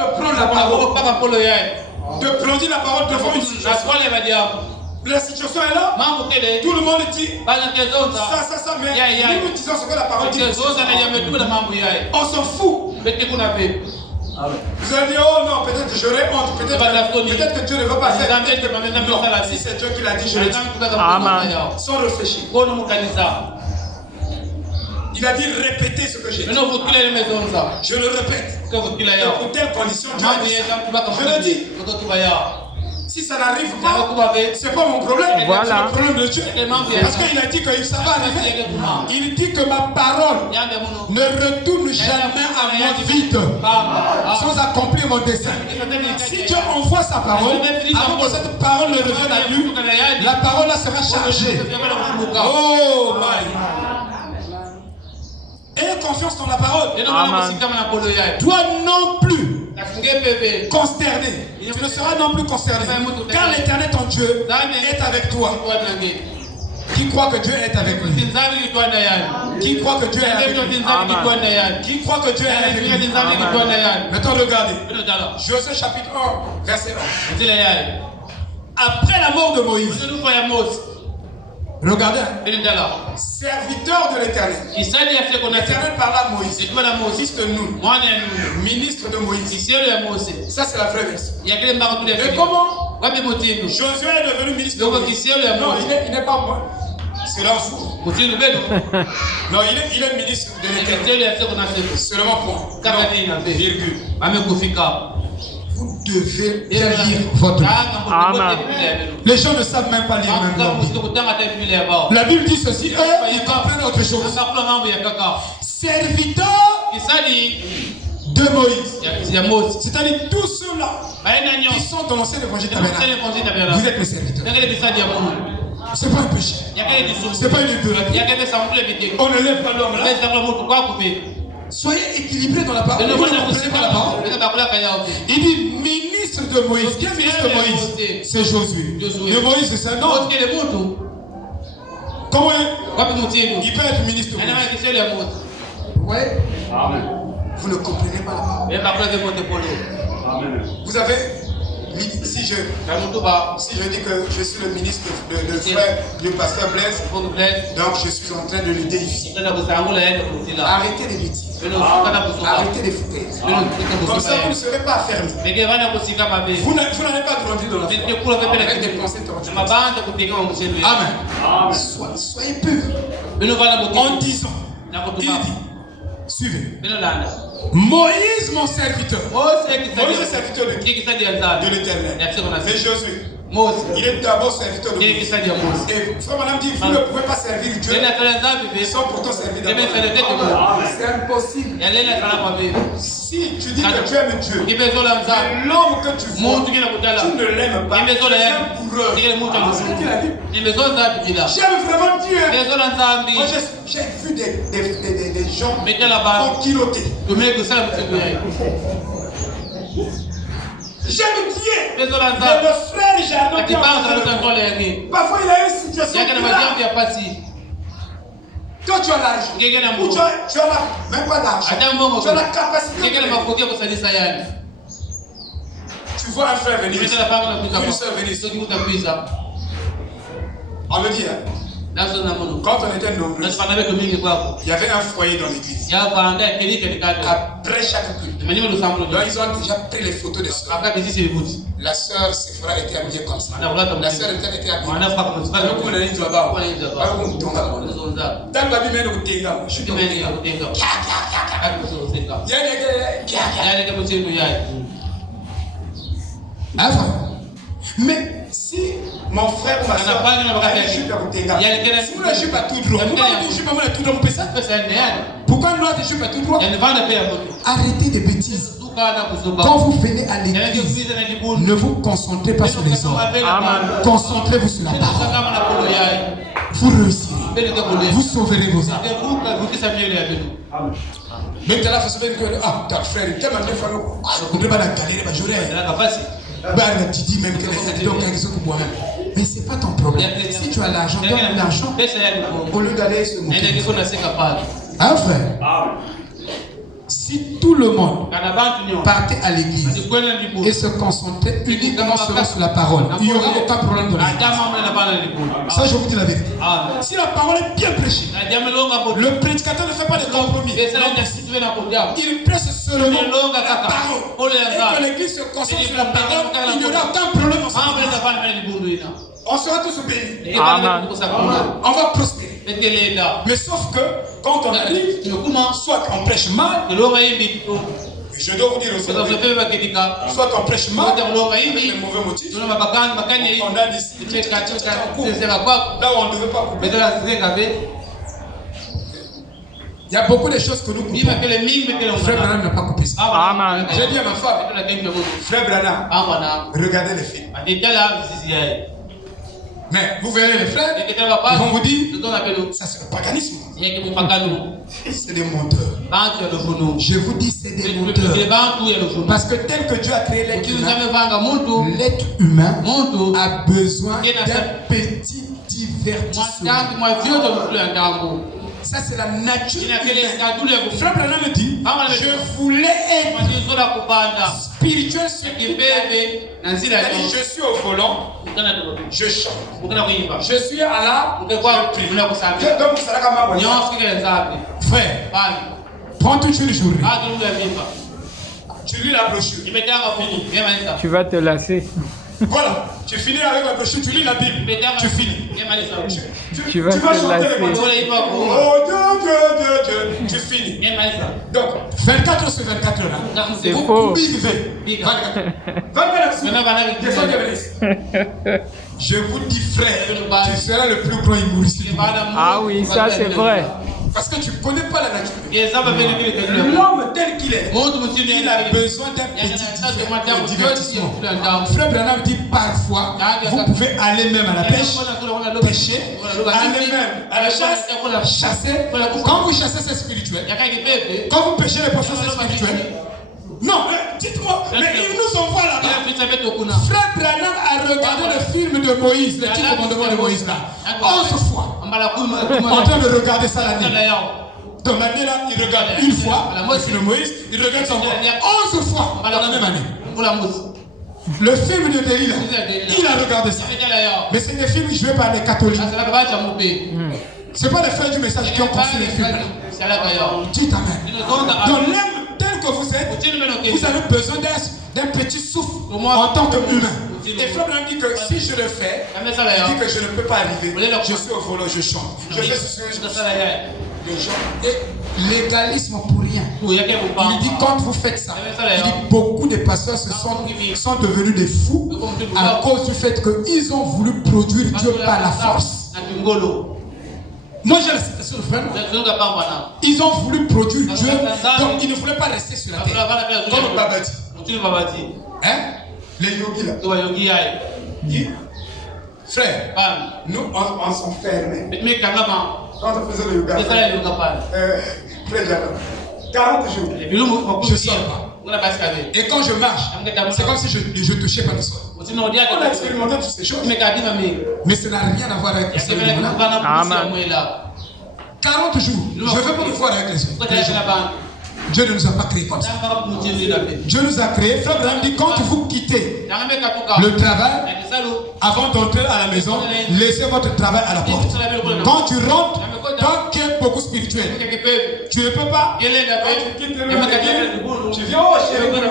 de prendre la parole. De prendre la parole devant une situation. La situation est là. Tout le monde dit ça, mais nous disons ce que la parole dit. On s'en fout. Vous allez dire, oh non, peut-être que j'aurais honte, peut-être que Dieu ne veut pas faire. Non, si c'est Dieu qui l'a dit, je le dis. Sans réfléchir. Il a dit répétez ce que j'ai dit. Je le répète. Pour telle condition, Dieu a dit ça. Je le dis. Si ça n'arrive pas, c'est pas mon problème. Voilà. C'est le problème de Dieu. Parce qu'il a dit que ça va arriver. Il dit que ma parole ne retourne jamais à moi vide sans accomplir mon dessein. Si Dieu envoie sa parole, avant que cette parole ne revienne à lui, la parole là sera chargée. Oh my! Ayez confiance dans la parole. Toi non plus consterné. Tu ne seras non plus concerné. Car l'Éternel ton Dieu est avec toi. Qui croit que Dieu est avec lui? Qui croit que Dieu est avec lui? Qui croit que Dieu est avec lui? Maintenant regardez. Josué chapitre 1, verset 1. Après la mort de Moïse. Regardez, serviteur de l'Éternel. L'Éternel parla à Moïse. Fils de Nun, ministre de Moïse. Ça, c'est la vraie version. Et comment Josué est devenu ministre de Moïse? Non, il n'est pas moi. C'est là où Non, il est ministre de l'Éternel. Seulement point. Non, virgule. Vous devez bien lire votre Bible. Amen. Les gens ne savent même pas lire même leur Bible. La Bible dit ceci, eux, ils comprennent autre chose. Serviteur de Moïse. C'est-à-dire tous ceux-là qui sont dans l'ancien évangile tabernacle. Vous êtes les serviteurs. C'est pas un péché. C'est pas une idolâtrie. On ne lève pas l'homme là. Soyez équilibrés dans la parole. Vous ne comprenez pas la parole. Il dit ministre de Moïse. Qui est ministre de Moïse? C'est Josué. De Moïse, c'est ça? Non. Comment il peut être ministre de Moïse? Oui. Vous ne comprenez pas la parole. Vous avez, si je dis que je suis le ministre de frère du pasteur Blaise, donc je suis en train de le déifier. Arrêtez les bêtises. Arrêtez les foutaises. Comme ça, vous ne serez pas fermés. Vous n'allez pas grandir dans la foi. Avec des pensées tortueuses. Amen. Soyez purs. En disant, il dit, suivez. Moïse, mon serviteur. Moïse est serviteur de qui? De l'Éternel. C'est Josué. Il est d'abord serviteur de Moïse. Et frère madame dit, vous ne pouvez pas servir Dieu sans pourtant servir d'abord. C'est impossible. Si tu dis que tu aimes Dieu, mais l'homme que tu vois, tu ne l'aimes pas. C'est un coureur. J'aime vraiment Dieu. Moi j'ai vu des gens enquilotés. J'aime Dieu. Mais le frère Jardin qui parfois il a une situation grave. Toi tu as l'argent. Ou tu as même pas l'argent. Tu as la capacité. Tu vois un frère venir. Une soeur venir. On me dit, quand on était nombreux, il y avait un foyer dans l'église. Après chaque culte, donc ils ont déjà pris les photos des soeurs. La sœur Sephora était habillée comme ça. La sœur était habillée comme ça. Mais si mon frère ou ma soeur a une jupe à Boutenga, si vous la jupe à tout droit, pourquoi nous avons des jupes à tout droit? Arrêtez des bêtises. Quand vous venez à l'église, ne vous concentrez pas sur les hommes. Concentrez-vous sur la parole. Vous réussirez. Vous sauverez vos âmes. Même la façon de dire, frère, tu as demandé on ne va pas la galérer, tu dis même que les donc mais c'est pas ton problème. Si tu as l'argent, donne l'argent au lieu d'aller se moquer. Hein, frère? Si tout le monde partait à l'église et se concentrait uniquement sur la parole, il n'y aurait aucun problème dans l'église. Ça, je vous dis la vérité. Si la parole est bien prêchée, le prédicateur ne fait pas de compromis. Il prêche seulement la parole. Et que l'église se concentre sur la parole, il n'y aura aucun problème. On sera tous bénis. On va prospérer. Mais sauf que quand on arrive, soit on prêche mal, je dois vous dire aussi, soit on prêche mal, avec les mauvais motifs, on a ici, là où on ne devait pas couper. Il y a beaucoup de choses que nous coupons. Frère Branham n'a pas coupé ça. J'ai dit à ma femme, Frère Branham, regardez les films. Mais vous verrez les frères, ils vont vous dire, ça c'est le paganisme. C'est des menteurs. Je vous dis, c'est des menteurs. Parce que tel que Dieu a créé l'être humain a besoin d'un petit divertissement. Ça c'est la nature humaine. Frère Branham me dit, je voulais être spirituel. Je suis au volant, je chante. Je suis à la frère, prends toute une journée. Tu lis la brochure. Tu vas te lasser. Voilà, tu finis avec la brochure, tu lis la Bible, tu finis. Tu vas chanter te les lasser. Oh Dieu, tu finis. Donc, 24 sur 24 là. C'est faux. Je vous dis, frère, tu seras le plus grand humoriste. Ah oui, ça c'est vrai. Parce que tu ne connais pas la nature. L'homme tel qu'il est, il a besoin d'un petit divertissement. Frère Branham dit parfois, vous pouvez aller même à la pêche, pêcher, aller même à la chasse, chasser. Quand vous chassez, c'est spirituel. Quand vous pêchez les poissons, c'est spirituel. Non, dites-moi, mais il nous envoie là-bas. Frère Branham a regardé le film de Moïse, le 10 commandements de Moïse là, 11 fois. En train de regarder ça l'année. Dans l'année là, il regarde une fois, le film de Moïse, il regarde ça encore 11 fois dans la même année. Le film de Delilah, il a regardé ça. Mais c'est des films joués par les catholiques. Ce n'est pas les frères du message qui ont construit les films là. Dites amen. Dans l'homme tel que vous êtes, vous avez besoin d'un petit souffle en tant qu'humain. Et Frère Branham dit que si je le fais, il dit que je ne peux pas arriver. Je suis au volant, je chante. Je fais ce que je chante. Et légalisme pour rien. Il dit quand vous faites ça, il dit beaucoup de pasteurs sont devenus des fous à cause du fait qu'ils ont voulu produire Dieu par la force. Moi j'ai la citation de frère. Ils ont voulu produire Dieu, donc ils ne voulaient pas rester sur la terre. Comme le Babati. Hein? Les yogis là. Frère, nous on s'enfermait. Quand on faisait le yoga, très bien. 40 jours, je ne sors pas. Et quand je marche, c'est comme si je touchais pas le sol. On a expérimenté toutes ces choses. Mais ça n'a rien à voir avec le Seigneur. Amen. 40 jours, je ne veux pas me voir avec les autres. Dieu ne nous a pas créés comme ça. Dieu nous a créés. Frère Branham dit quand vous quittez le travail, avant d'entrer à la maison, laissez votre travail à la porte. Quand tu rentres, toi qui es beaucoup spirituel, tu ne peux pas. Tu viens, oh chérie, tu ne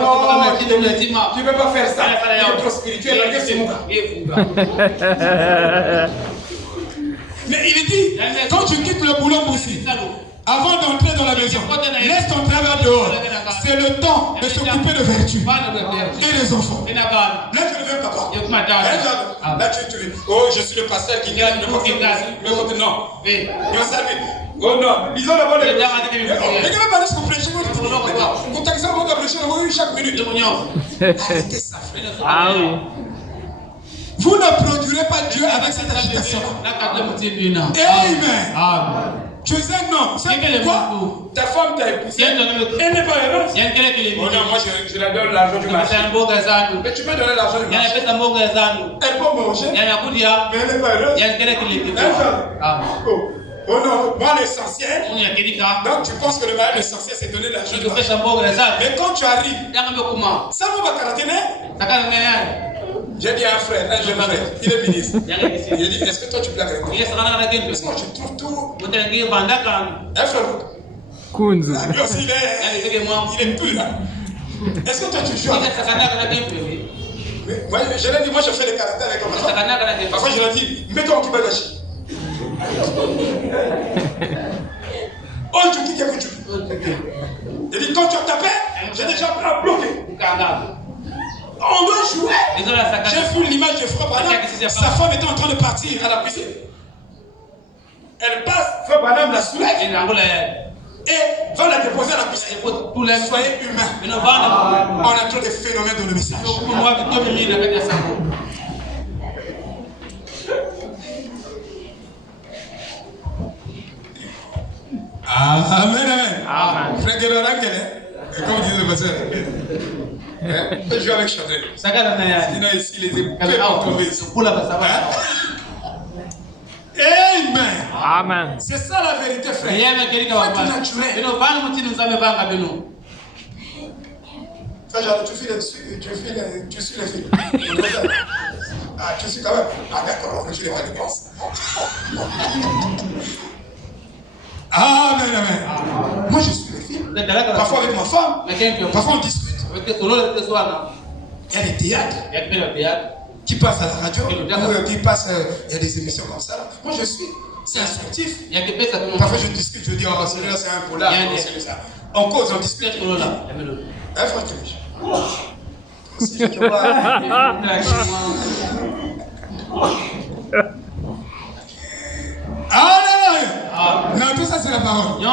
peux pas faire ça. Tu es trop spirituel. Mais il dit, quand tu quittes le boulot aussi, avant d'entrer dans la maison, laisse ton travail dehors. C'est le temps de s'occuper de vertu et des enfants. Là, tu deviens papa. Là, tu dis, oh, je suis le pasteur qui vient de me non. Oh non, ils ont d'abord les. Mais ne pas laisser prêcher. Vous taxez mon prêcher chaque minute. Arrêtez ça, frère. Ah oui. Vous ne produirez pas Dieu avec cette agitation-là. Amen. Tu es un homme. C'est pourquoi ta femme t'a épousé. Elle n'est pas heureuse. Oh non, moi je la donne l'argent du marché. Mais tu peux donner l'argent du marché. Elle peut manger. Mais elle n'est pas heureuse. Oh non, moi l'essentiel. Donc tu penses que le mariage essentiel c'est donner l'argent du marché. Mais quand tu arrives, ça va karaténer. J'ai dit à un frère, un jeune frère, il est ministre. Il a dit, est-ce que toi tu plaques avec moi? Parce que moi je trouve tout. Un frère, Kunz. lui aussi il est pur. Est-ce que toi tu joues avec moi? Je l'ai dit, moi je fais le karaté avec toi. Parfois je lui dis, mets-toi en kibagashi. Oh, tu dis quelque chose. Il dit, quand tu as tapé, j'ai déjà bloqué. On doit jouer. J'ai vu l'image de Frère Branham. Sa femme était en train de partir à la piscine. Elle passe, Frère Branham la soulève et va la déposer à la piscine. Soyez humains. On a trop de phénomènes dans le message. Amen. Frère Guéloran, comme disait le pasteur. Je joue avec Chadrel. Sinon ici les écouteurs vont tomber ici. Amen. C'est ça la vérité, frère. Faites naturel. Frère, tu suis les films. Ah, tu suis quand même. Ah d'accord, je n'ai pas de pense. Amen. Moi je suis les films. Parfois avec ma femme. Parfois on discute. Il y a des théâtres. qui passe à la radio, ou qui passe, il y a des émissions comme ça. Moi, je suis. C'est un sportif. Parfois, je discute, je dis, oh, celui-là, c'est un polar. On cause, on discute. Hein, frère Kemish? Si je te vois. Ah, non, tout ça, c'est la parole.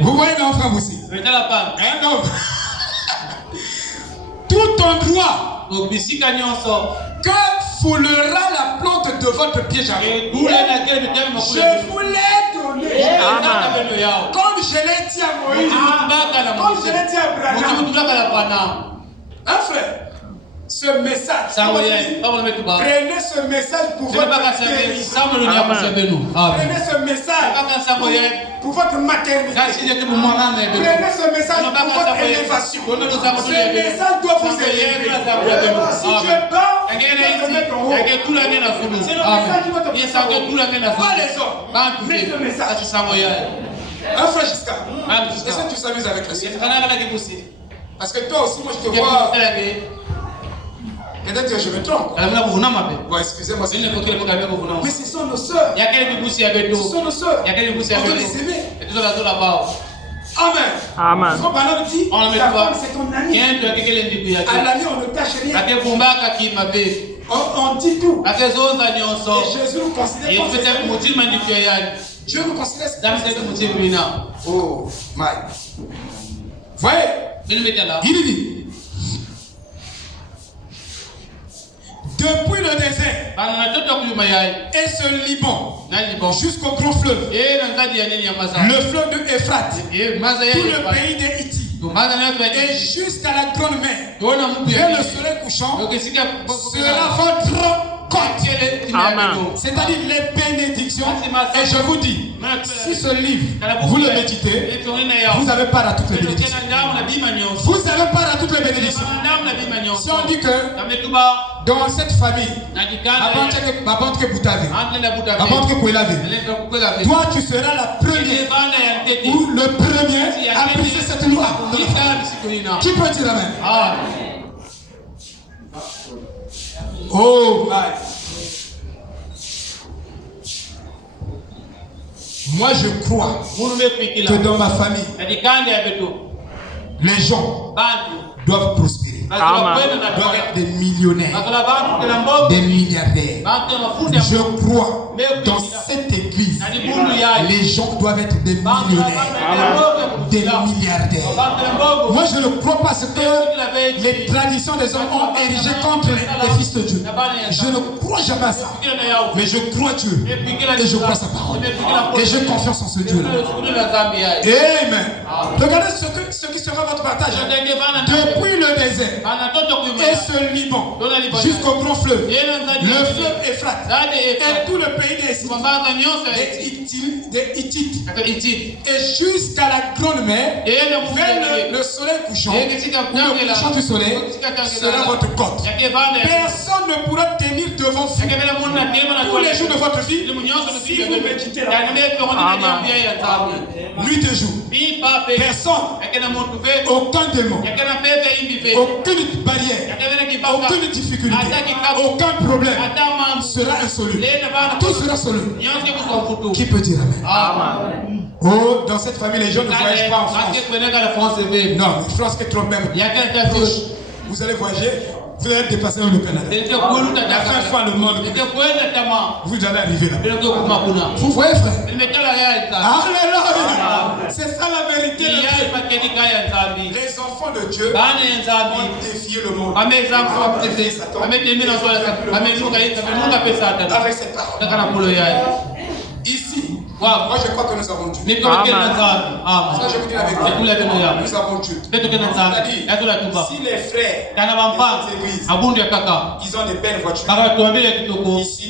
Vous voyez l'enfant aussi. Un homme. Tout endroit que foulera la plante de votre pied jamais. Je vous l'ai donné. Comme je l'ai dit à Moïse. Comme je l'ai dit à Abraham. Hein, frère? Ce message. Prenez ce message pour votre maternité. Prenez ce message pour votre maternité. Prenez ce message pour votre élévation. Ce message doit vous élever. Si Dieu bat, c'est le message qui va te pas les hommes. Mais ce message. Un frère Giscard. Est-ce que tu s'amuses avec le ciel? Parce que toi aussi, moi je te vois. Peut-être que je me trompe. Bon, excusez-moi. Mais ce sont nos soeurs. Ce sont nos soeurs. On doit les aimer. Amen. Amen. Son bonhomme dit, ta femme c'est ton ami. À l'ami on ne cache rien. On dit tout. Et Jésus nous considère comme ses amis. Dieu nous considère comme ses amis. Oh, my. Voyez, il dit. Depuis le désert et ce Liban jusqu'au grand fleuve, le fleuve de Euphrate, tout le pays des Hittites, et jusqu'à la grande mer, vers le soleil couchant, sera votre côte. C'est-à-dire les bénédictions. Et je vous dis, si ce livre, vous le méditez, vous avez part à toutes les bénédictions. Vous avez part à toutes les bénédictions. Si on dit que dans cette famille, toi tu seras la première ou le premier à briser cette loi. Qui peut dire amen? Oh my. Moi je crois que dans ma famille, les gens doivent prospérer. Doivent être des millionnaires, des milliardaires. Je crois dans cette église, les gens doivent être des millionnaires, des milliardaires. Moi je ne crois pas ce que les traditions des hommes ont érigé contre les fils de Dieu. Je ne crois jamais à ça. Mais je crois Dieu et je crois sa parole. Et j'ai confiance en ce Dieu-là. Amen. Regardez ce qui sera votre partage. Depuis le désert et ce Liban jusqu'au grand fleuve, le fleuve Euphrate et tout le pays des Hittites et jusqu'à la grande mer, vers le soleil couchant, ou le couchant du soleil, sera votre côte. Personne ne pourra tenir devant vous tous les jours de votre vie si vous méditez là. Nuit et jour. Personne, aucun démon, aucune barrière, aucune difficulté, aucun problème sera insoluble. Tout sera soluble. Qui peut dire amen? Oh, dans cette famille, les gens ne voyagent pas en France. Non, France est trop même. Vous allez voyager. Vous allez dépasser le Canada. La fin fois le monde. Vous allez arriver là. Vous voyez, frère? Alléluia. C'est ça la vérité. Les enfants de Dieu ont défié le monde. Avec cette parole. Ici, moi je crois que nous avons Dieu. Ça, je vous dis la vérité. Nous avons Dieu. C'est-à-dire, si les frères des églises, ils ont des belles voitures. Ici,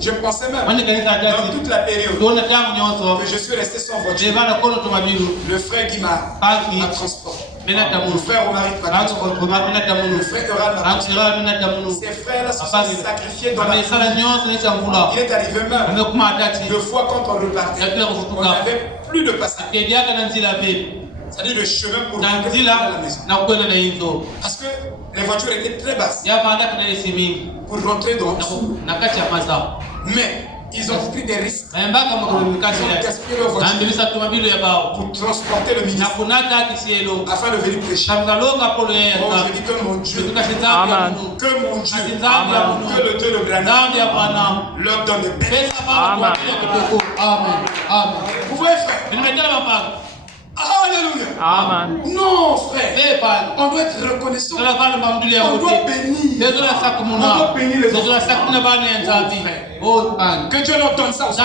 je pensais même, dans toute la période que je suis resté sans voiture, le frère Guimard m'a transporté. Le frère Omar m'a transporté. Le frère Eral m'a transporté. Ces frères-là se sont sacrifiés dans la vie. Il est arrivé même 2 fois quand on repartait, on n'avait plus de passage. C'est-à-dire le chemin pour rentrer dans la maison. Parce que les voitures étaient très basses pour rentrer dans le sous. Mais ils ont pris des risques pour gaspiller leur voiture pour transporter le ministre afin de venir prêcher. Oh, je dis que mon Dieu, Amen. que mon Dieu, que le Dieu de Branham leur donne de paix. Amen. Amen. Amen. Vous voyez, frère? Alléluia. Amen. Non, frère. On doit être reconnaissant. On doit bénir. On doit bénir les enfants. Que Dieu leur donne ça aussi.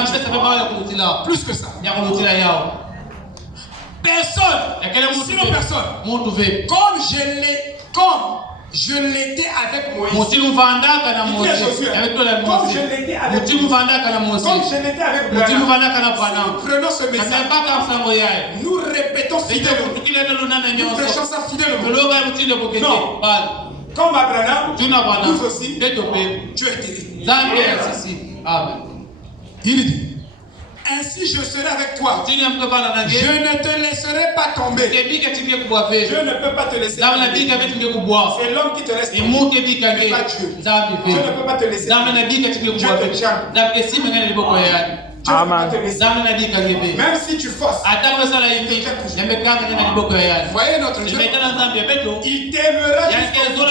Plus que ça. Personne. Sinon personne. Comme je l'étais avec Moïse. Comme je l'étais avec Moïse. Comme je l'étais avec Branham. Prenons ce message. Nous répétons fidèlement. Nous prêchons ça fidèlement. Non. Comme Abraham, nous aussi, Dieu était. Amen. Il dit. Ainsi je serai avec toi. Je ne te laisserai pas tomber. Je ne peux pas te laisser tomber. C'est l'homme qui te laisse tomber. Mais pas Dieu. Je ne peux pas te laisser tomber. Dieu te tient. Dieu ne peut pas te laisser. Même si tu forces. Voyez notre Dieu. Il t'aimera jusqu'au.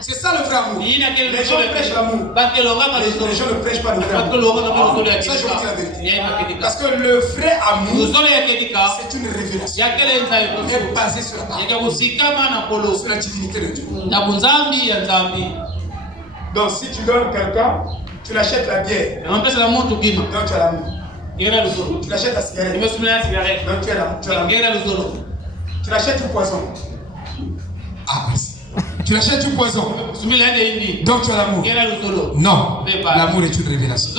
C'est ça le vrai amour. Les gens prêchent l'amour. Les gens ne prêchent pas le vrai amour. Ça, je vous dis la vérité. Parce que le vrai amour, c'est une révélation. Elle est basée sur la parole. Sur la divinité de Dieu. Donc, si tu donnes quelqu'un, tu l'achètes la bière. Donc, tu as l'amour. Tu l'achètes la cigarette. Donc, tu as l'amour. Tu l'achètes du poison. Ah, merci. Tu l'achètes du poison. Donc tu as l'amour. Non. L'amour est une révélation.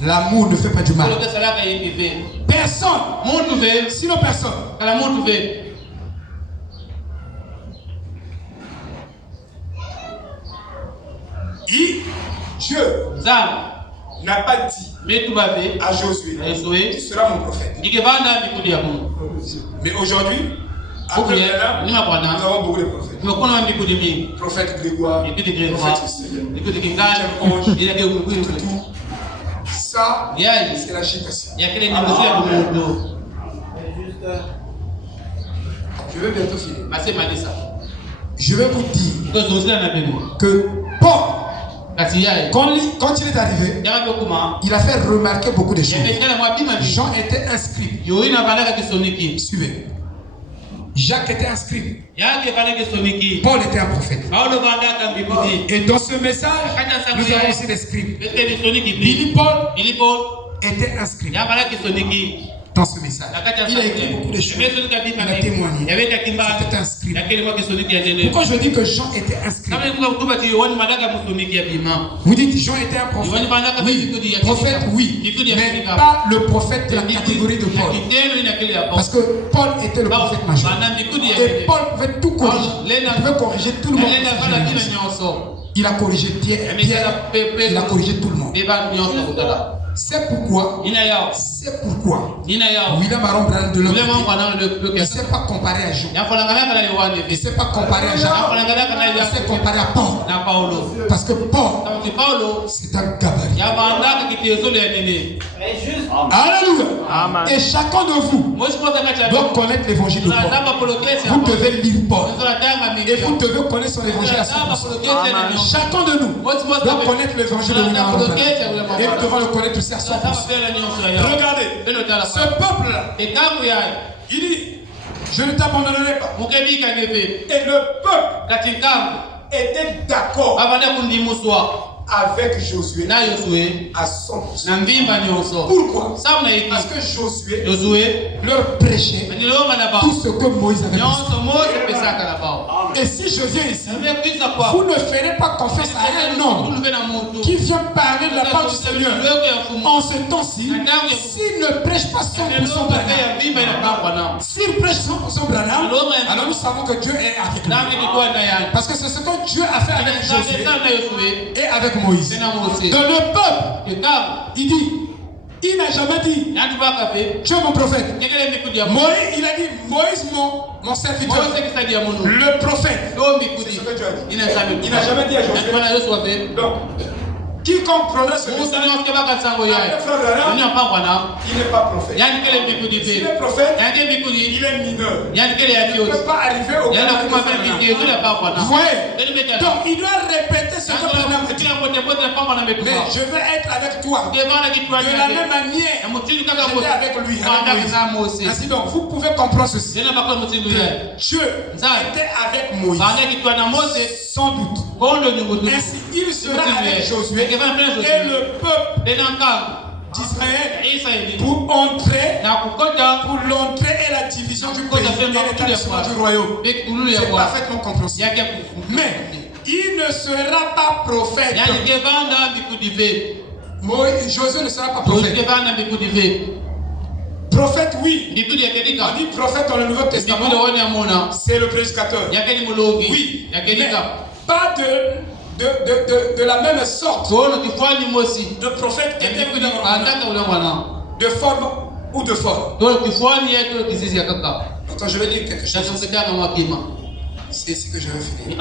L'amour ne fait pas du mal. Personne. Sinon personne. Dieu n'a pas dit à Josué, tu seras mon prophète. Mais aujourd'hui, après nous avons beaucoup de prophètes. Prophète Grégoire, prophète ça, c'est l'agitation. Je vais bientôt finir. Je vais vous dire que Paul, quand il est arrivé, il a fait remarquer beaucoup de choses. Jean était inscrit. Suivez. Jacques était inscrit. Paul était un prophète. Et dans ce message, nous avons aussi des scribes. Billy Paul était inscrit dans ce message. Il a écrit beaucoup de choses. Il a témoigné. C'était inscrit. Pourquoi je dis que Jean était inscrit? Vous dites Jean était un prophète. Oui, prophète, oui. Mais pas le prophète de la catégorie de Paul. Parce que Paul était le prophète majeur. Et Paul pouvait tout corriger. Il pouvait corriger tout le monde. Il a corrigé Pierre. Il a corrigé tout le monde. C'est pourquoi William Aron Branham de l'autre côté, il ne s'est pas comparé à Jean. Il ne s'est pas comparé à Jacques. Il s'est comparé à Paul. Parce que Paul, c'est un gabarit. Alléluia. Amen. Et chacun de vous doit connaître l'évangile de Paul. Vous devez lire Paul. Et vous devez connaître son évangile à 100%. Chacun de nous doit connaître l'évangile de William Aron Branham. Et nous devons le connaître aussi à 100%. Regardez, ce peuple-là, il dit, je ne t'abandonnerai pas. Et le peuple était d'accord avec Josué à 100%. Pourquoi? Parce que Josué leur prêchait tout ce que Moïse avait dit. Et si je viens ici, vous ne ferez pas confiance à un homme qui vient parler de la part du Seigneur en ce temps-ci, s'il ne prêche pas 100% Branham. S'il prêche 100% Branham, alors nous savons que Dieu est avec nous. Parce que c'est ce que Dieu a fait avec Josué et avec Moïse. Dans le peuple, il dit, Il n'a jamais dit, tu es mon prophète. Moïse, il a dit, Moïse, mon serviteur, le prophèt. C'est ce que tu as dit. Il n'a jamais dit à Josué. Donc, quiconque prononce ce message, il n'est pas prophète. S'il est prophète, il est mineur. Il ne peut pas arriver au Canada. Vous voyez? Donc il doit répéter ce que Branham dit. Mais je veux être avec toi. De la même manière, j'étais avec lui. Ainsi donc, vous pouvez comprendre ceci. Dieu était avec Moïse. Sans doute. Ainsi, il sera avec Josué et le peuple d'Israël pour l'entrée et la division du pays et l'établissement du royaume. C'est parfaitement compréhensible. Mais il ne sera pas prophète. Josué ne sera pas prophète. Prophète, oui. On dit prophète dans le Nouveau Testament. C'est le prédicateur. Oui. Mais pas de la même sorte de prophète de forme ou de forme. Attends, je vais dire quelque chose. C'est ce que je vais finir.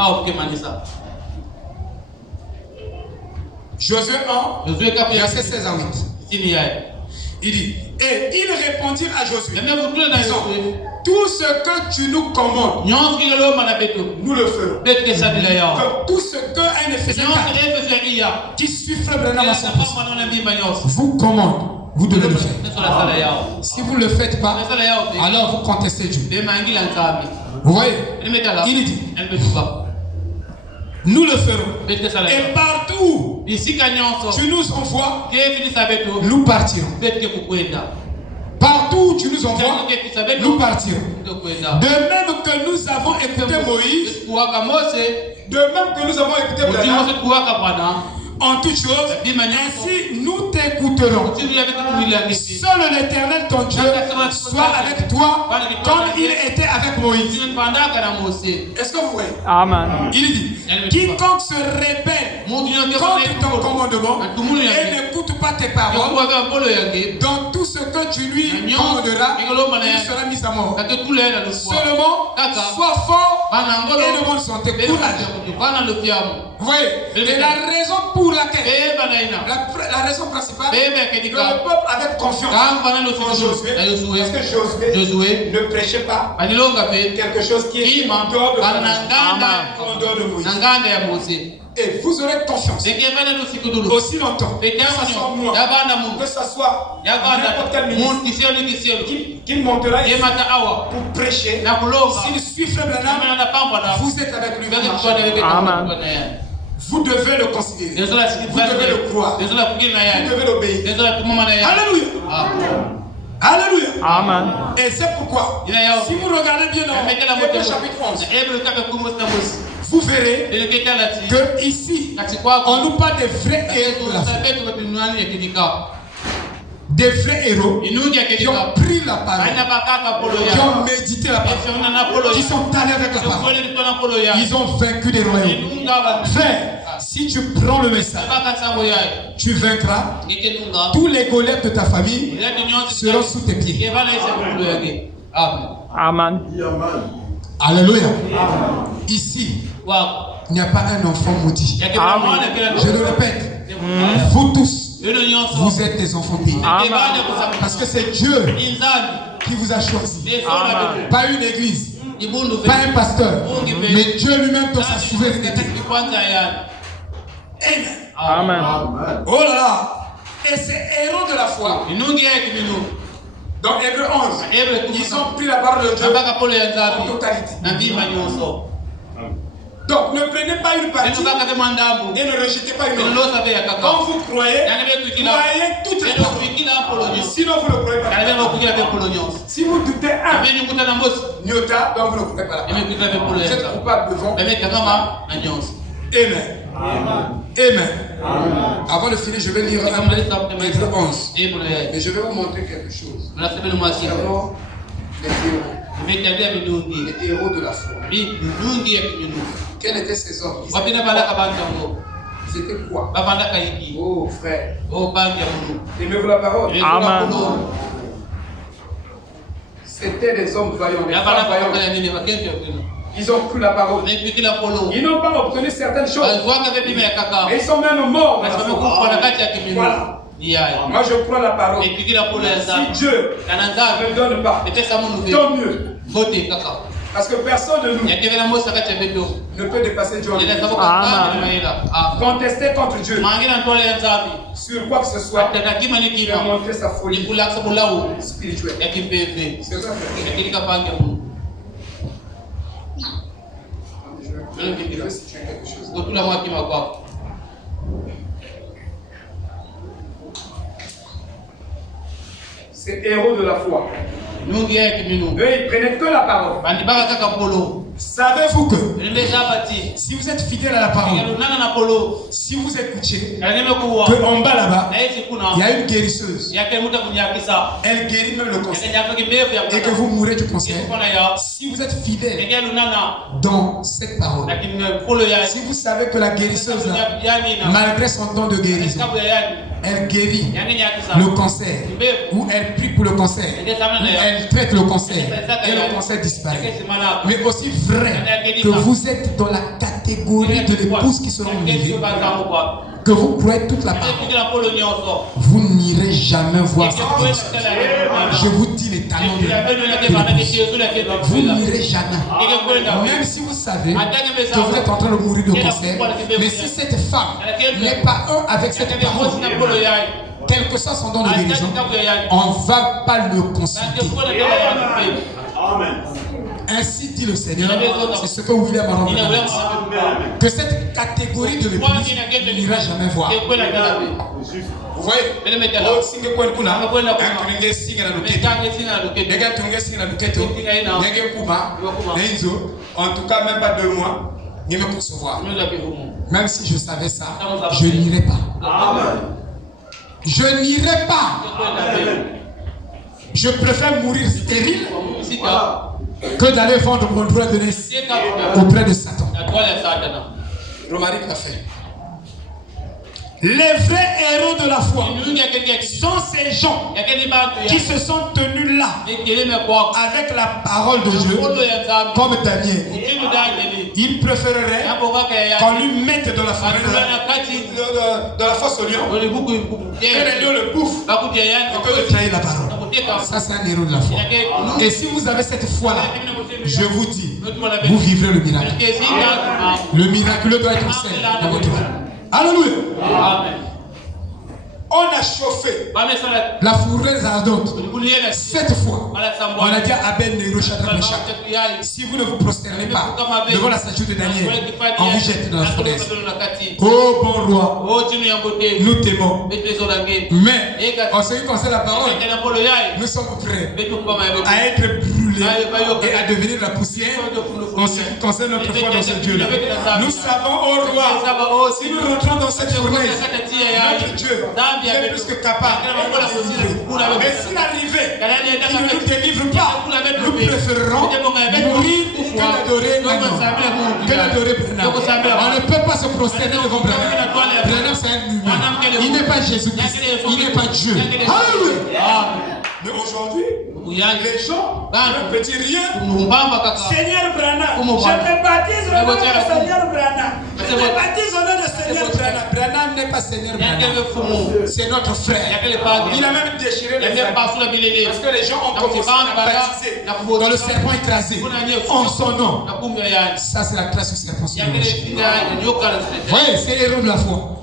Josué 1, verset 16 à 8. Il dit, et ils répondirent à Josué, disant, tout ce que tu nous commandes, nous le ferons. Donc tout ce que un Éphésiens qui suit Frère Branham à 100% vous commande, vous devez le faire. Si vous ne le faites pas, alors vous contestez Dieu. Vous voyez? Il dit, nous le ferons. Et partout tu nous envoies, nous partirons. Partout où tu nous envoies, nous partirons. De même que nous avons écouté Moïse, de même que nous avons écouté Branham, en toutes choses, ainsi nous t'écouterons. Seul l'Éternel ton Dieu soit avec toi comme il était avec Moïse. Est-ce que vous voyez? Amen. Il dit, quiconque se rébelle contre ton commandement et n'écoute pas tes paroles, dans tout ce que tu lui commanderas, il sera mis à mort. Seulement, sois fort et demande santé, courage. Vous voyez? Et la raison pour laquelle, la raison principale, que le peuple avait confiance en Josué, parce que Josué ne prêchait pas quelque chose qui est en dehors de Moïse. Et vous aurez confiance aussi longtemps, que ce soit moi, que ce soit n'importe quel ministre qui montera ici pour prêcher. S'il suit Frère Branham, vous êtes avec lui. Vous devez le considérer. Vous devez le croire. Vous devez l'obéir. Alléluia. Alléluia. Amen. Et c'est pourquoi, si vous regardez bien dans Hébreux chapitre 11, vous verrez que ici, on nous parle des vrais héros de la foi. Des vrais héros qui ont pris la parole, qui ont médité la parole, qui sont allés avec la parole. Ils ont vaincu des royaumes. Frère, si tu prends le message, tu vaincras. Tous les Goliaths de ta famille seront sous tes pieds. Amen. Alléluia. Ici, il n'y a pas un enfant maudit. Je le répète, vous tous, vous êtes des enfants bénis. Parce que c'est Dieu qui vous a choisi. Amen. Pas une église, pas un pasteur, mais Dieu lui-même dans sa souveraineté. Amen. Oh là là. Et ces héros de la foi, dans Hébreux 11, ils ont pris la parole de Dieu en totalité. Donc ne prenez pas une partie et ne rejetez pas une autre. Quand vous croyez, croyez toutes les paroles. Sinon vous ne croyez pas. Si vous doutez Nyota, donc vous ne croyez pas. Vous êtes coupable devant. Amen. Amen. Avant de finir, je vais lire Hébreux 11. Mais je vais vous montrer quelque chose. D'abord, les héros de la foi. Quels étaient ces hommes? C'était quoi? Oh frère. Aimez-vous la parole? Amen. C'était des hommes vaillants, des femmes vaillantes. Ils ont cru la parole. Ils n'ont pas obtenu certaines choses. Mais ils sont même morts. Voilà. Moi je crois la parole. Si Dieu ne donne pas, tant mieux. Parce que personne de nous ne peut dépasser Dieu. Contester contre Dieu sur quoi que ce soit, faire montrer sa folie spirituelle. C'est ça. Je vais situer quelque chose. C'est héros de la foi. Eux, ils prenaient que la parole. Savez-vous que si vous êtes fidèle à la parole, si vous écoutez qu'en bas là-bas, il y a une guérisseuse, elle guérit même le cancer, et que vous mourrez du cancer, si vous êtes fidèle dans cette parole, si vous savez que la guérisseuse, malgré son don de guérison, elle guérit le cancer, ou elle prie pour le cancer, ou elle traite le cancer, et le cancer disparaît. Mais aussi vrai que vous êtes dans la catégorie de l'épouse qui seront livrées, que vous croyez toute la parole, vous n'irez jamais voir cette guérison. Je vous dis les talents de l'épouse. Vous n'irez jamais. Même si vous savez que vous êtes en train de mourir de cancer, mais si cette femme n'est pas un avec cette parole, quel que soit son don de guérison, on ne va pas le consulter. Amen. Ainsi dit le Seigneur, c'est ce que William a rempli. Que cette catégorie de l'église n'ira jamais voir. Vous voyez? En tout cas, même pas 2 mois, il me concevoir. Même si je savais ça, je n'irai pas. Amen. Je n'irai pas. Je préfère mourir stérile que d'aller vendre mon droit de naissance auprès de Satan. Romaric l'a fait. Les vrais héros de la foi sont ces gens qui se sont tenus là avec la parole de Dieu, comme Daniel. Il préférerait qu'on lui mette dans la forêt de la fosse au lion, que les lions le bouffent, que de trahir la parole. Ça, c'est un héros de la foi. Et si vous avez cette foi-là, je vous dis, vous vivrez le miracle. Le miraculeux doit être celle dans votre vie. Alléluia. Amen. On a chauffé la fournaise ardente 7 fois. On a dit à Abel, Néro, Shadrach, Meshach, si vous ne vous prosternez pas devant la statue de Daniel, on vous jette dans la fournaise. Oh bon roi, nous t'aimons. Mais en ce qui concerne la parole, nous sommes prêts à être brûlés et à devenir la poussière en ce qui concerne notre foi dans ce Dieu-là. Nous savons, oh roi, si nous rentrons dans cette fournaise, notre Dieu est plus que capable de nous délivrer. Mais s'il arrivait qu'il ne nous délivre pas, nous préférerons mourir que d'adorer Branham. On ne peut pas se prosterner devant Branham. Branham, c'est un humain. Il n'est pas Jésus-Christ. Il n'est pas Dieu. Alléluia. Mais aujourd'hui, les gens, un petit rien, Seigneur Branham, je te baptise au nom de Seigneur Branham. Je te baptise au nom de Seigneur Branham. Branham n'est pas Seigneur Branham. C'est notre frère. Il a même déchiré les habits. Parce que les gens ont commencé à baptiser dans le serpent écrasé en son nom. Ça, c'est la classe du serpent. Oui, c'est l'héros de la foi.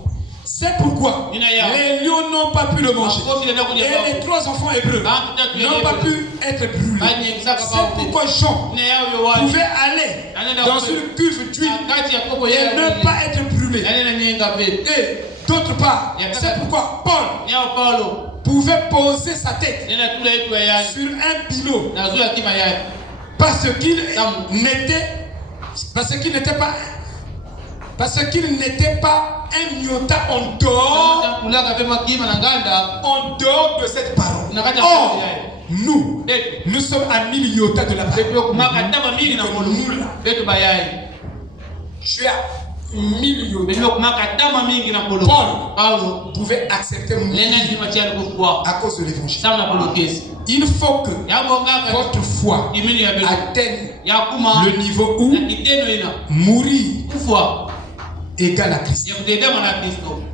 C'est pourquoi les lions n'ont pas pu le manger. Et les 3 enfants hébreux n'ont pas pu être brûlés. C'est pourquoi Jean pouvait aller dans une cuve d'huile et ne pas être brûlé. Et d'autre part, c'est pourquoi Paul pouvait poser sa tête sur un pilot parce qu'il n'était pas un iota en dehors de cette parole. Or, nous sommes à 1000 iota de la parole. millions. Paul pouvait accepter à cause de l'évangile. Il faut que votre foi atteigne le niveau où mourir égale à Christ.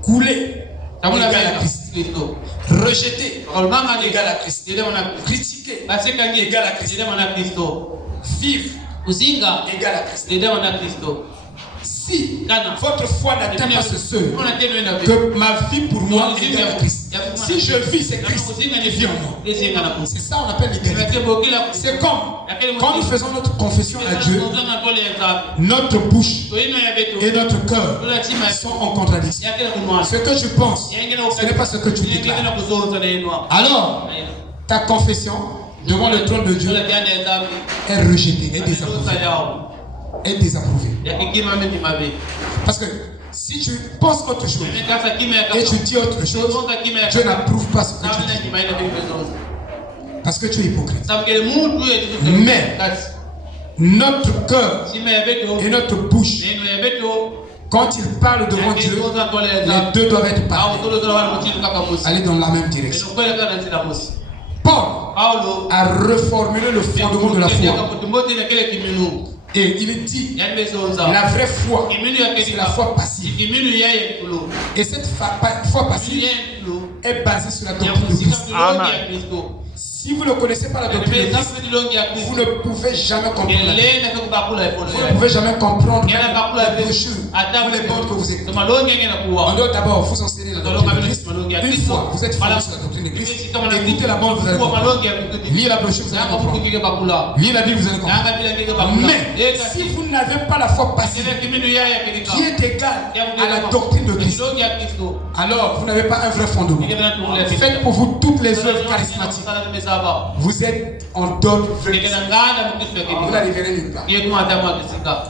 Couler égale à Christ. Rejeter égale à Christ. Critiquer égale à Christ. Vivre égale à Christ. Si votre foi n'atteint pas ce seuil, que ma vie pour moi est égale à Christ. Si je vis, c'est Christ qui vit en moi. C'est ça qu'on appelle l'égalité. C'est comme quand nous faisons notre confession à Dieu, notre bouche et notre cœur sont en contradiction. Ce que je pense, ce n'est pas ce que tu déclares. Alors, ta confession devant le trône de Dieu est rejetée, est désapprouvée. Parce que si tu penses autre chose et tu dis autre chose, Dieu n'approuve pas ce que tu dis. Parce que tu es hypocrite. Mais notre cœur et notre bouche, quand il parle devant Dieu, les deux doivent être parlés. Aller dans la même direction. Paul a reformulé le fondement de la foi. Et il dit, la vraie foi, c'est la foi passive. Et cette foi passive est basée sur la doctrine de Christ. Si vous ne connaissez pas la doctrine de Christ, vous ne pouvez jamais comprendre. Vous ne pouvez jamais comprendre les brochures ou les bandes que vous écoutez. On doit d'abord vous enseigner la doctrine de Christ. Une fois vous êtes formé sur la doctrine de Christ, écoutez la bande, vous allez comprendre. Lisez la brochure, vous allez comprendre. Lisez la Bible, vous allez comprendre. Mais si vous n'avez pas la foi passive qui est égale à la doctrine de Christ, alors vous n'avez pas un vrai fondement. Faites pour vous toutes les œuvres charismatiques. Vous êtes en dogme. Vous n'arriverez nulle part.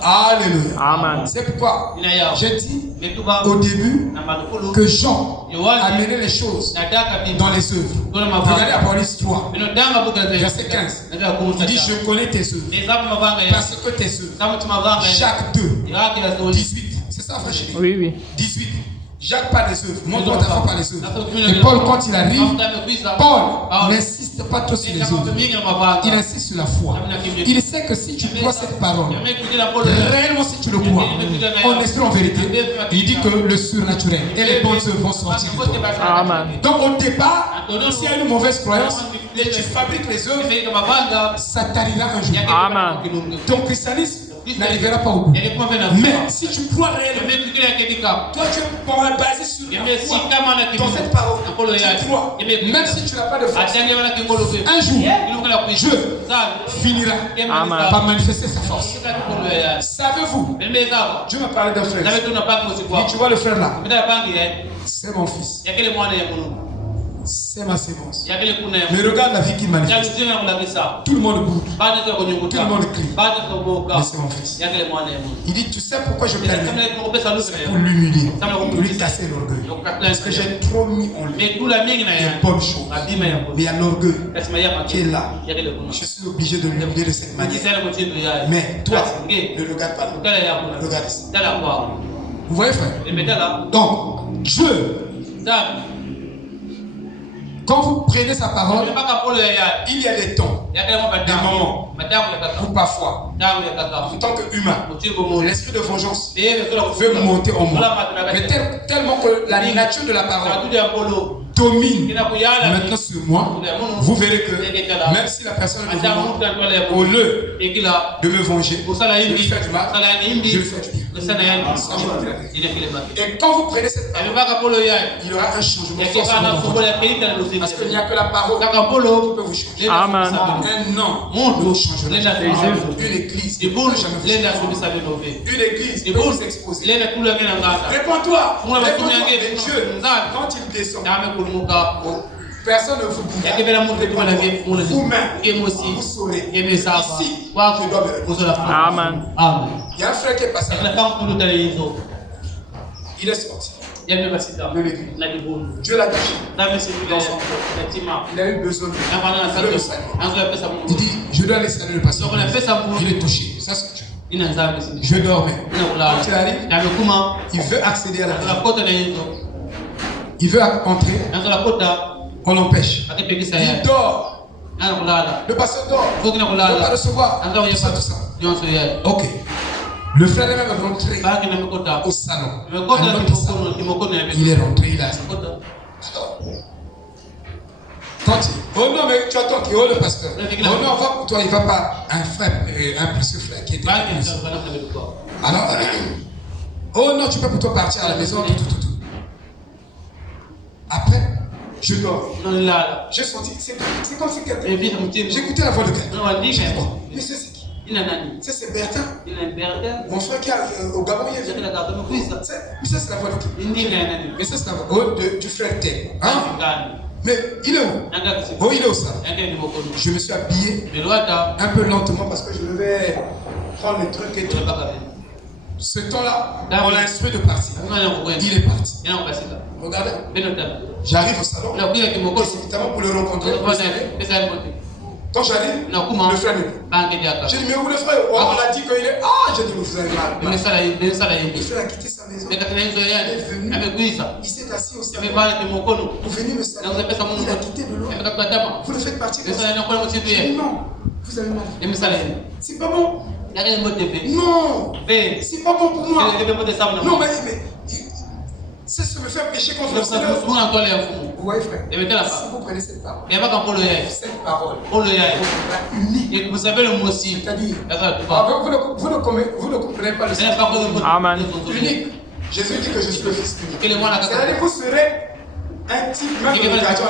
Alléluia. Amen. C'est pourquoi j'ai dit au début que Jean a mené les choses dans les œuvres. Regardez Apocalypse 3, verset 15. Il dit, je connais tes œuvres. Parce que tes œuvres. Jacques 2, 18. C'est ça, frère chéri? Oui, oui. 18. Jacques parle des œuvres. Montre ta foi par les œuvres. Et Paul, quand il arrive, Paul n'insiste pas trop sur les œuvres. Il insiste sur la foi. Il sait que si tu crois cette parole, réellement si tu le crois, en esprit, en vérité, il dit que le surnaturel et les bonnes œuvres vont sortir de toi. Amen. Donc au départ, s'il y a une mauvaise croyance et tu fabriques les œuvres, ça t'arrivera un jour. Amen. Ton christianisme n'arrivera pas au bout. Mais si tu crois réellement, toi tu es basé sur la foi dans cette parole. Tu crois, même si tu n'as pas de force, un jour, Dieu finira par manifester sa force. Savez-vous, Dieu m'a parlé d'un frère. Et tu vois le frère là, c'est mon fils. C'est ma sémence. Mais regarde la vie qu'il manifeste. Tout le monde bouge. Tout le monde crie. Mais c'est mon fils. Il dit, tu sais pourquoi je permets? C'est pour l'humilier. Pour lui casser l'orgueil. Parce que j'ai trop mis en lui des bonnes choses. Mais il y a l'orgueil qui est là. Je suis obligé de l'humilier de cette manière. Mais toi, ne regarde pas là. Regarde ici. Vous voyez, frère? Donc, Dieu, quand vous prenez sa parole, il y a des temps, des moments où parfois, en tant qu'humain, l'esprit de vengeance veut monter en moi. Mais tellement que la nature de la parole domine maintenant sur moi, vous verrez que même si la personne est devant moi, au lieu de me venger, de lui faire du mal, je lui fais du bien. Et quand vous prenez cette parole, il y aura un changement forcément. Parce qu'il n'y a que la parole qui peut vous changer. Amen. Un nom peut vous changer. Une église peut vous exposer. Réponds-toi. Mais Dieu, quand il descend, personne ne vous dira. Vous-même, vous saurez. Ici, je dois me répondre. Amen. Il y a un frère qui est passé. Il est sorti. De l'église. Dieu l'a caché dans son cœur. Il a eu besoin de le saluer. Il dit, je dois aller saluer le pasteur. Il est touché. Ça, c'est Dieu. Je dormais. Quand tu arrives, il veut accéder à la maison. Il veut entrer. On l'empêche. Il dort. Le pasteur dort. Il ne peut pas recevoir. Tout ça. Ok. Le frère est même rentré au salon. Il est rentré, il a dit. Oh non, mais tu attends qu'il y ait le pasteur. Oh non, va pour toi, il ne va pas. Un frère, un plus frère qui était. Alors, oh non, tu peux pour toi partir à la maison, tout. Après, je dors. J'ai senti, c'est comme si quelqu'un. J'écoutais la voix de quelqu'un. Mais c'est qui? C'est Bertin. Mon frère qui est au Gabon, il est venu. Mais ça, c'est la voix de qui? Mais ça, c'est la voix du frère T. Mais il est où? Oh, il est où ça? Je me suis habillé un peu lentement parce que je devais prendre les trucs et tout. Ce temps-là, on l'a instruit de partir. Il est parti. Regardez. J'arrive au salon. Précipitamment pour le rencontrer. Quand j'arrive, le frère me dit. J'ai dit, mais où le frère? On a dit qu'il est. Ah, j'ai dit, vous avez mal. Le frère a quitté sa maison. Il est venu. Il s'est assis au salon. Vous venez me saluer. Il a quitté de loin. Vous le faites partir. J'ai dit, non, vous avez mal. C'est pas bon. Non, c'est pas bon pour moi. Non, mais c'est ce que me fait pécher contre le Seigneur. Vous voyez, frère, si vous prenez cette parole, unique. Vous savez le mot aussi. C'est-à-dire, vous ne comprenez pas le Seigneur. Amen. Unique. Jésus dit que je suis le Fils unique. C'est-à-dire que vous serez un type même de l'éducation.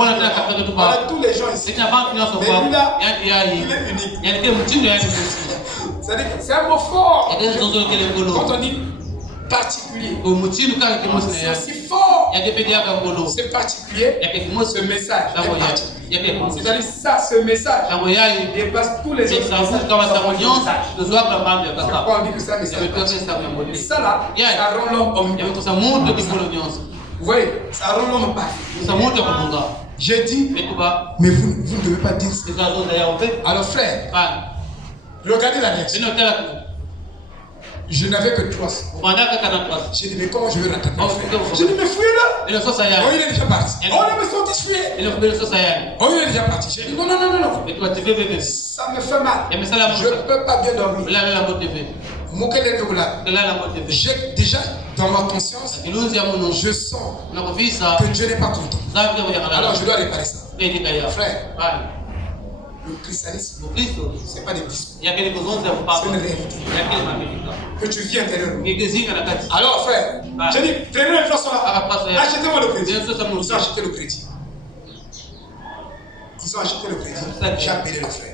Voilà tous les gens ici. Mais lui là, il est unique. C'est-à-dire que c'est un mot fort. Quand on dit particulier, c'est aussi fort. C'est particulier. Ce message est particulier. C'est-à-dire ça, ce message dépasse tous les autres messages. Pourquoi on dit que c'est un message particulier? Et ça là, ça rend l'homme omniscient. Vous voyez, ça rend l'homme parfait. J'ai dit, mais vous ne devez pas dire ça. Alors frère, regardez la réaction. Je n'avais que 3. J'ai dit, mais comment je vais rattraper mon frère? J'ai dit, mais fouillez-le. Oh, il est déjà parti. Oh, mais sortez, fouillez. Oh, il est déjà parti. J'ai dit, non. Ça me fait mal. Je ne peux pas bien dormir. J'ai déjà dans ma conscience, je sens que Dieu n'est pas content. Alors je dois réparer ça. Frère, le christianisme, ce n'est pas des discours. C'est une réalité que tu vis intérieurement. Alors frère, j'ai dit, prenez le façon là. Achetez-moi le crédit. Ils ont acheté le crédit. J'ai appelé le frère.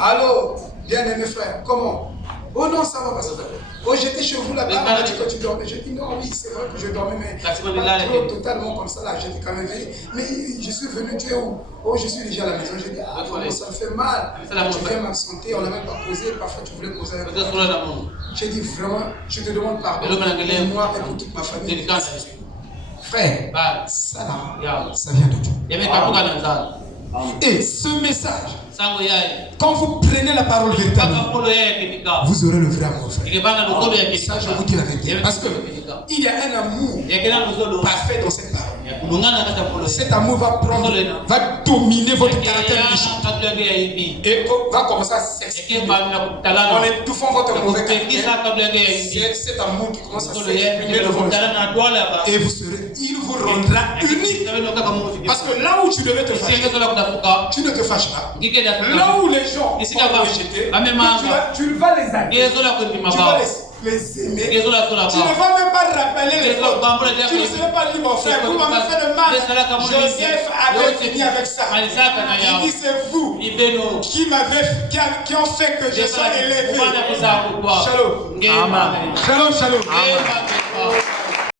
Allô, bien-aimé frère, comment? Oh non, ça va pas, ça va. Oh, j'étais chez vous là-bas, on a dit que tu dormais. J'ai dit non, oui, c'est vrai que je dormais, mais pas trop, totalement comme ça là. J'étais quand même venu. Mais je suis venu, tu es où? Oh, je suis déjà à la maison. J'ai dit, ah, vraiment, ça me fait mal. Tu viens m'absenter, on n'a même pas posé. Parfois, tu voulais poser avec moi. J'ai dit vraiment, je te demande pardon pour moi et pour toute ma famille. Frère, ça là, ça vient de Dieu. Et ce message, quand vous prenez la parole véritablement, vous aurez le vrai amour, frère. Ça, je vous dis la vérité. Parce qu'il y a un amour parfait dans cette parole. Cet amour va dominer votre caractère méchant. Et va commencer à s'exprimer en étouffant votre mauvais caractère. C'est cet amour qui commence à s'exprimer devant vous. Et il vous rendra unique. Parce que là où tu devais te fâcher, tu ne te fâches pas. Là où les gens vont rejeter, tu vas les aimer. Tu vas les aimer. Tu ne vas même pas rappeler les fautes. Tu ne seras pas dit, mon frère, vous m'avez fait de mal. Joseph avait fini avec ça. Il dit, c'est vous qui ont fait que je sois élevé. Shalom. Amen. Shalom.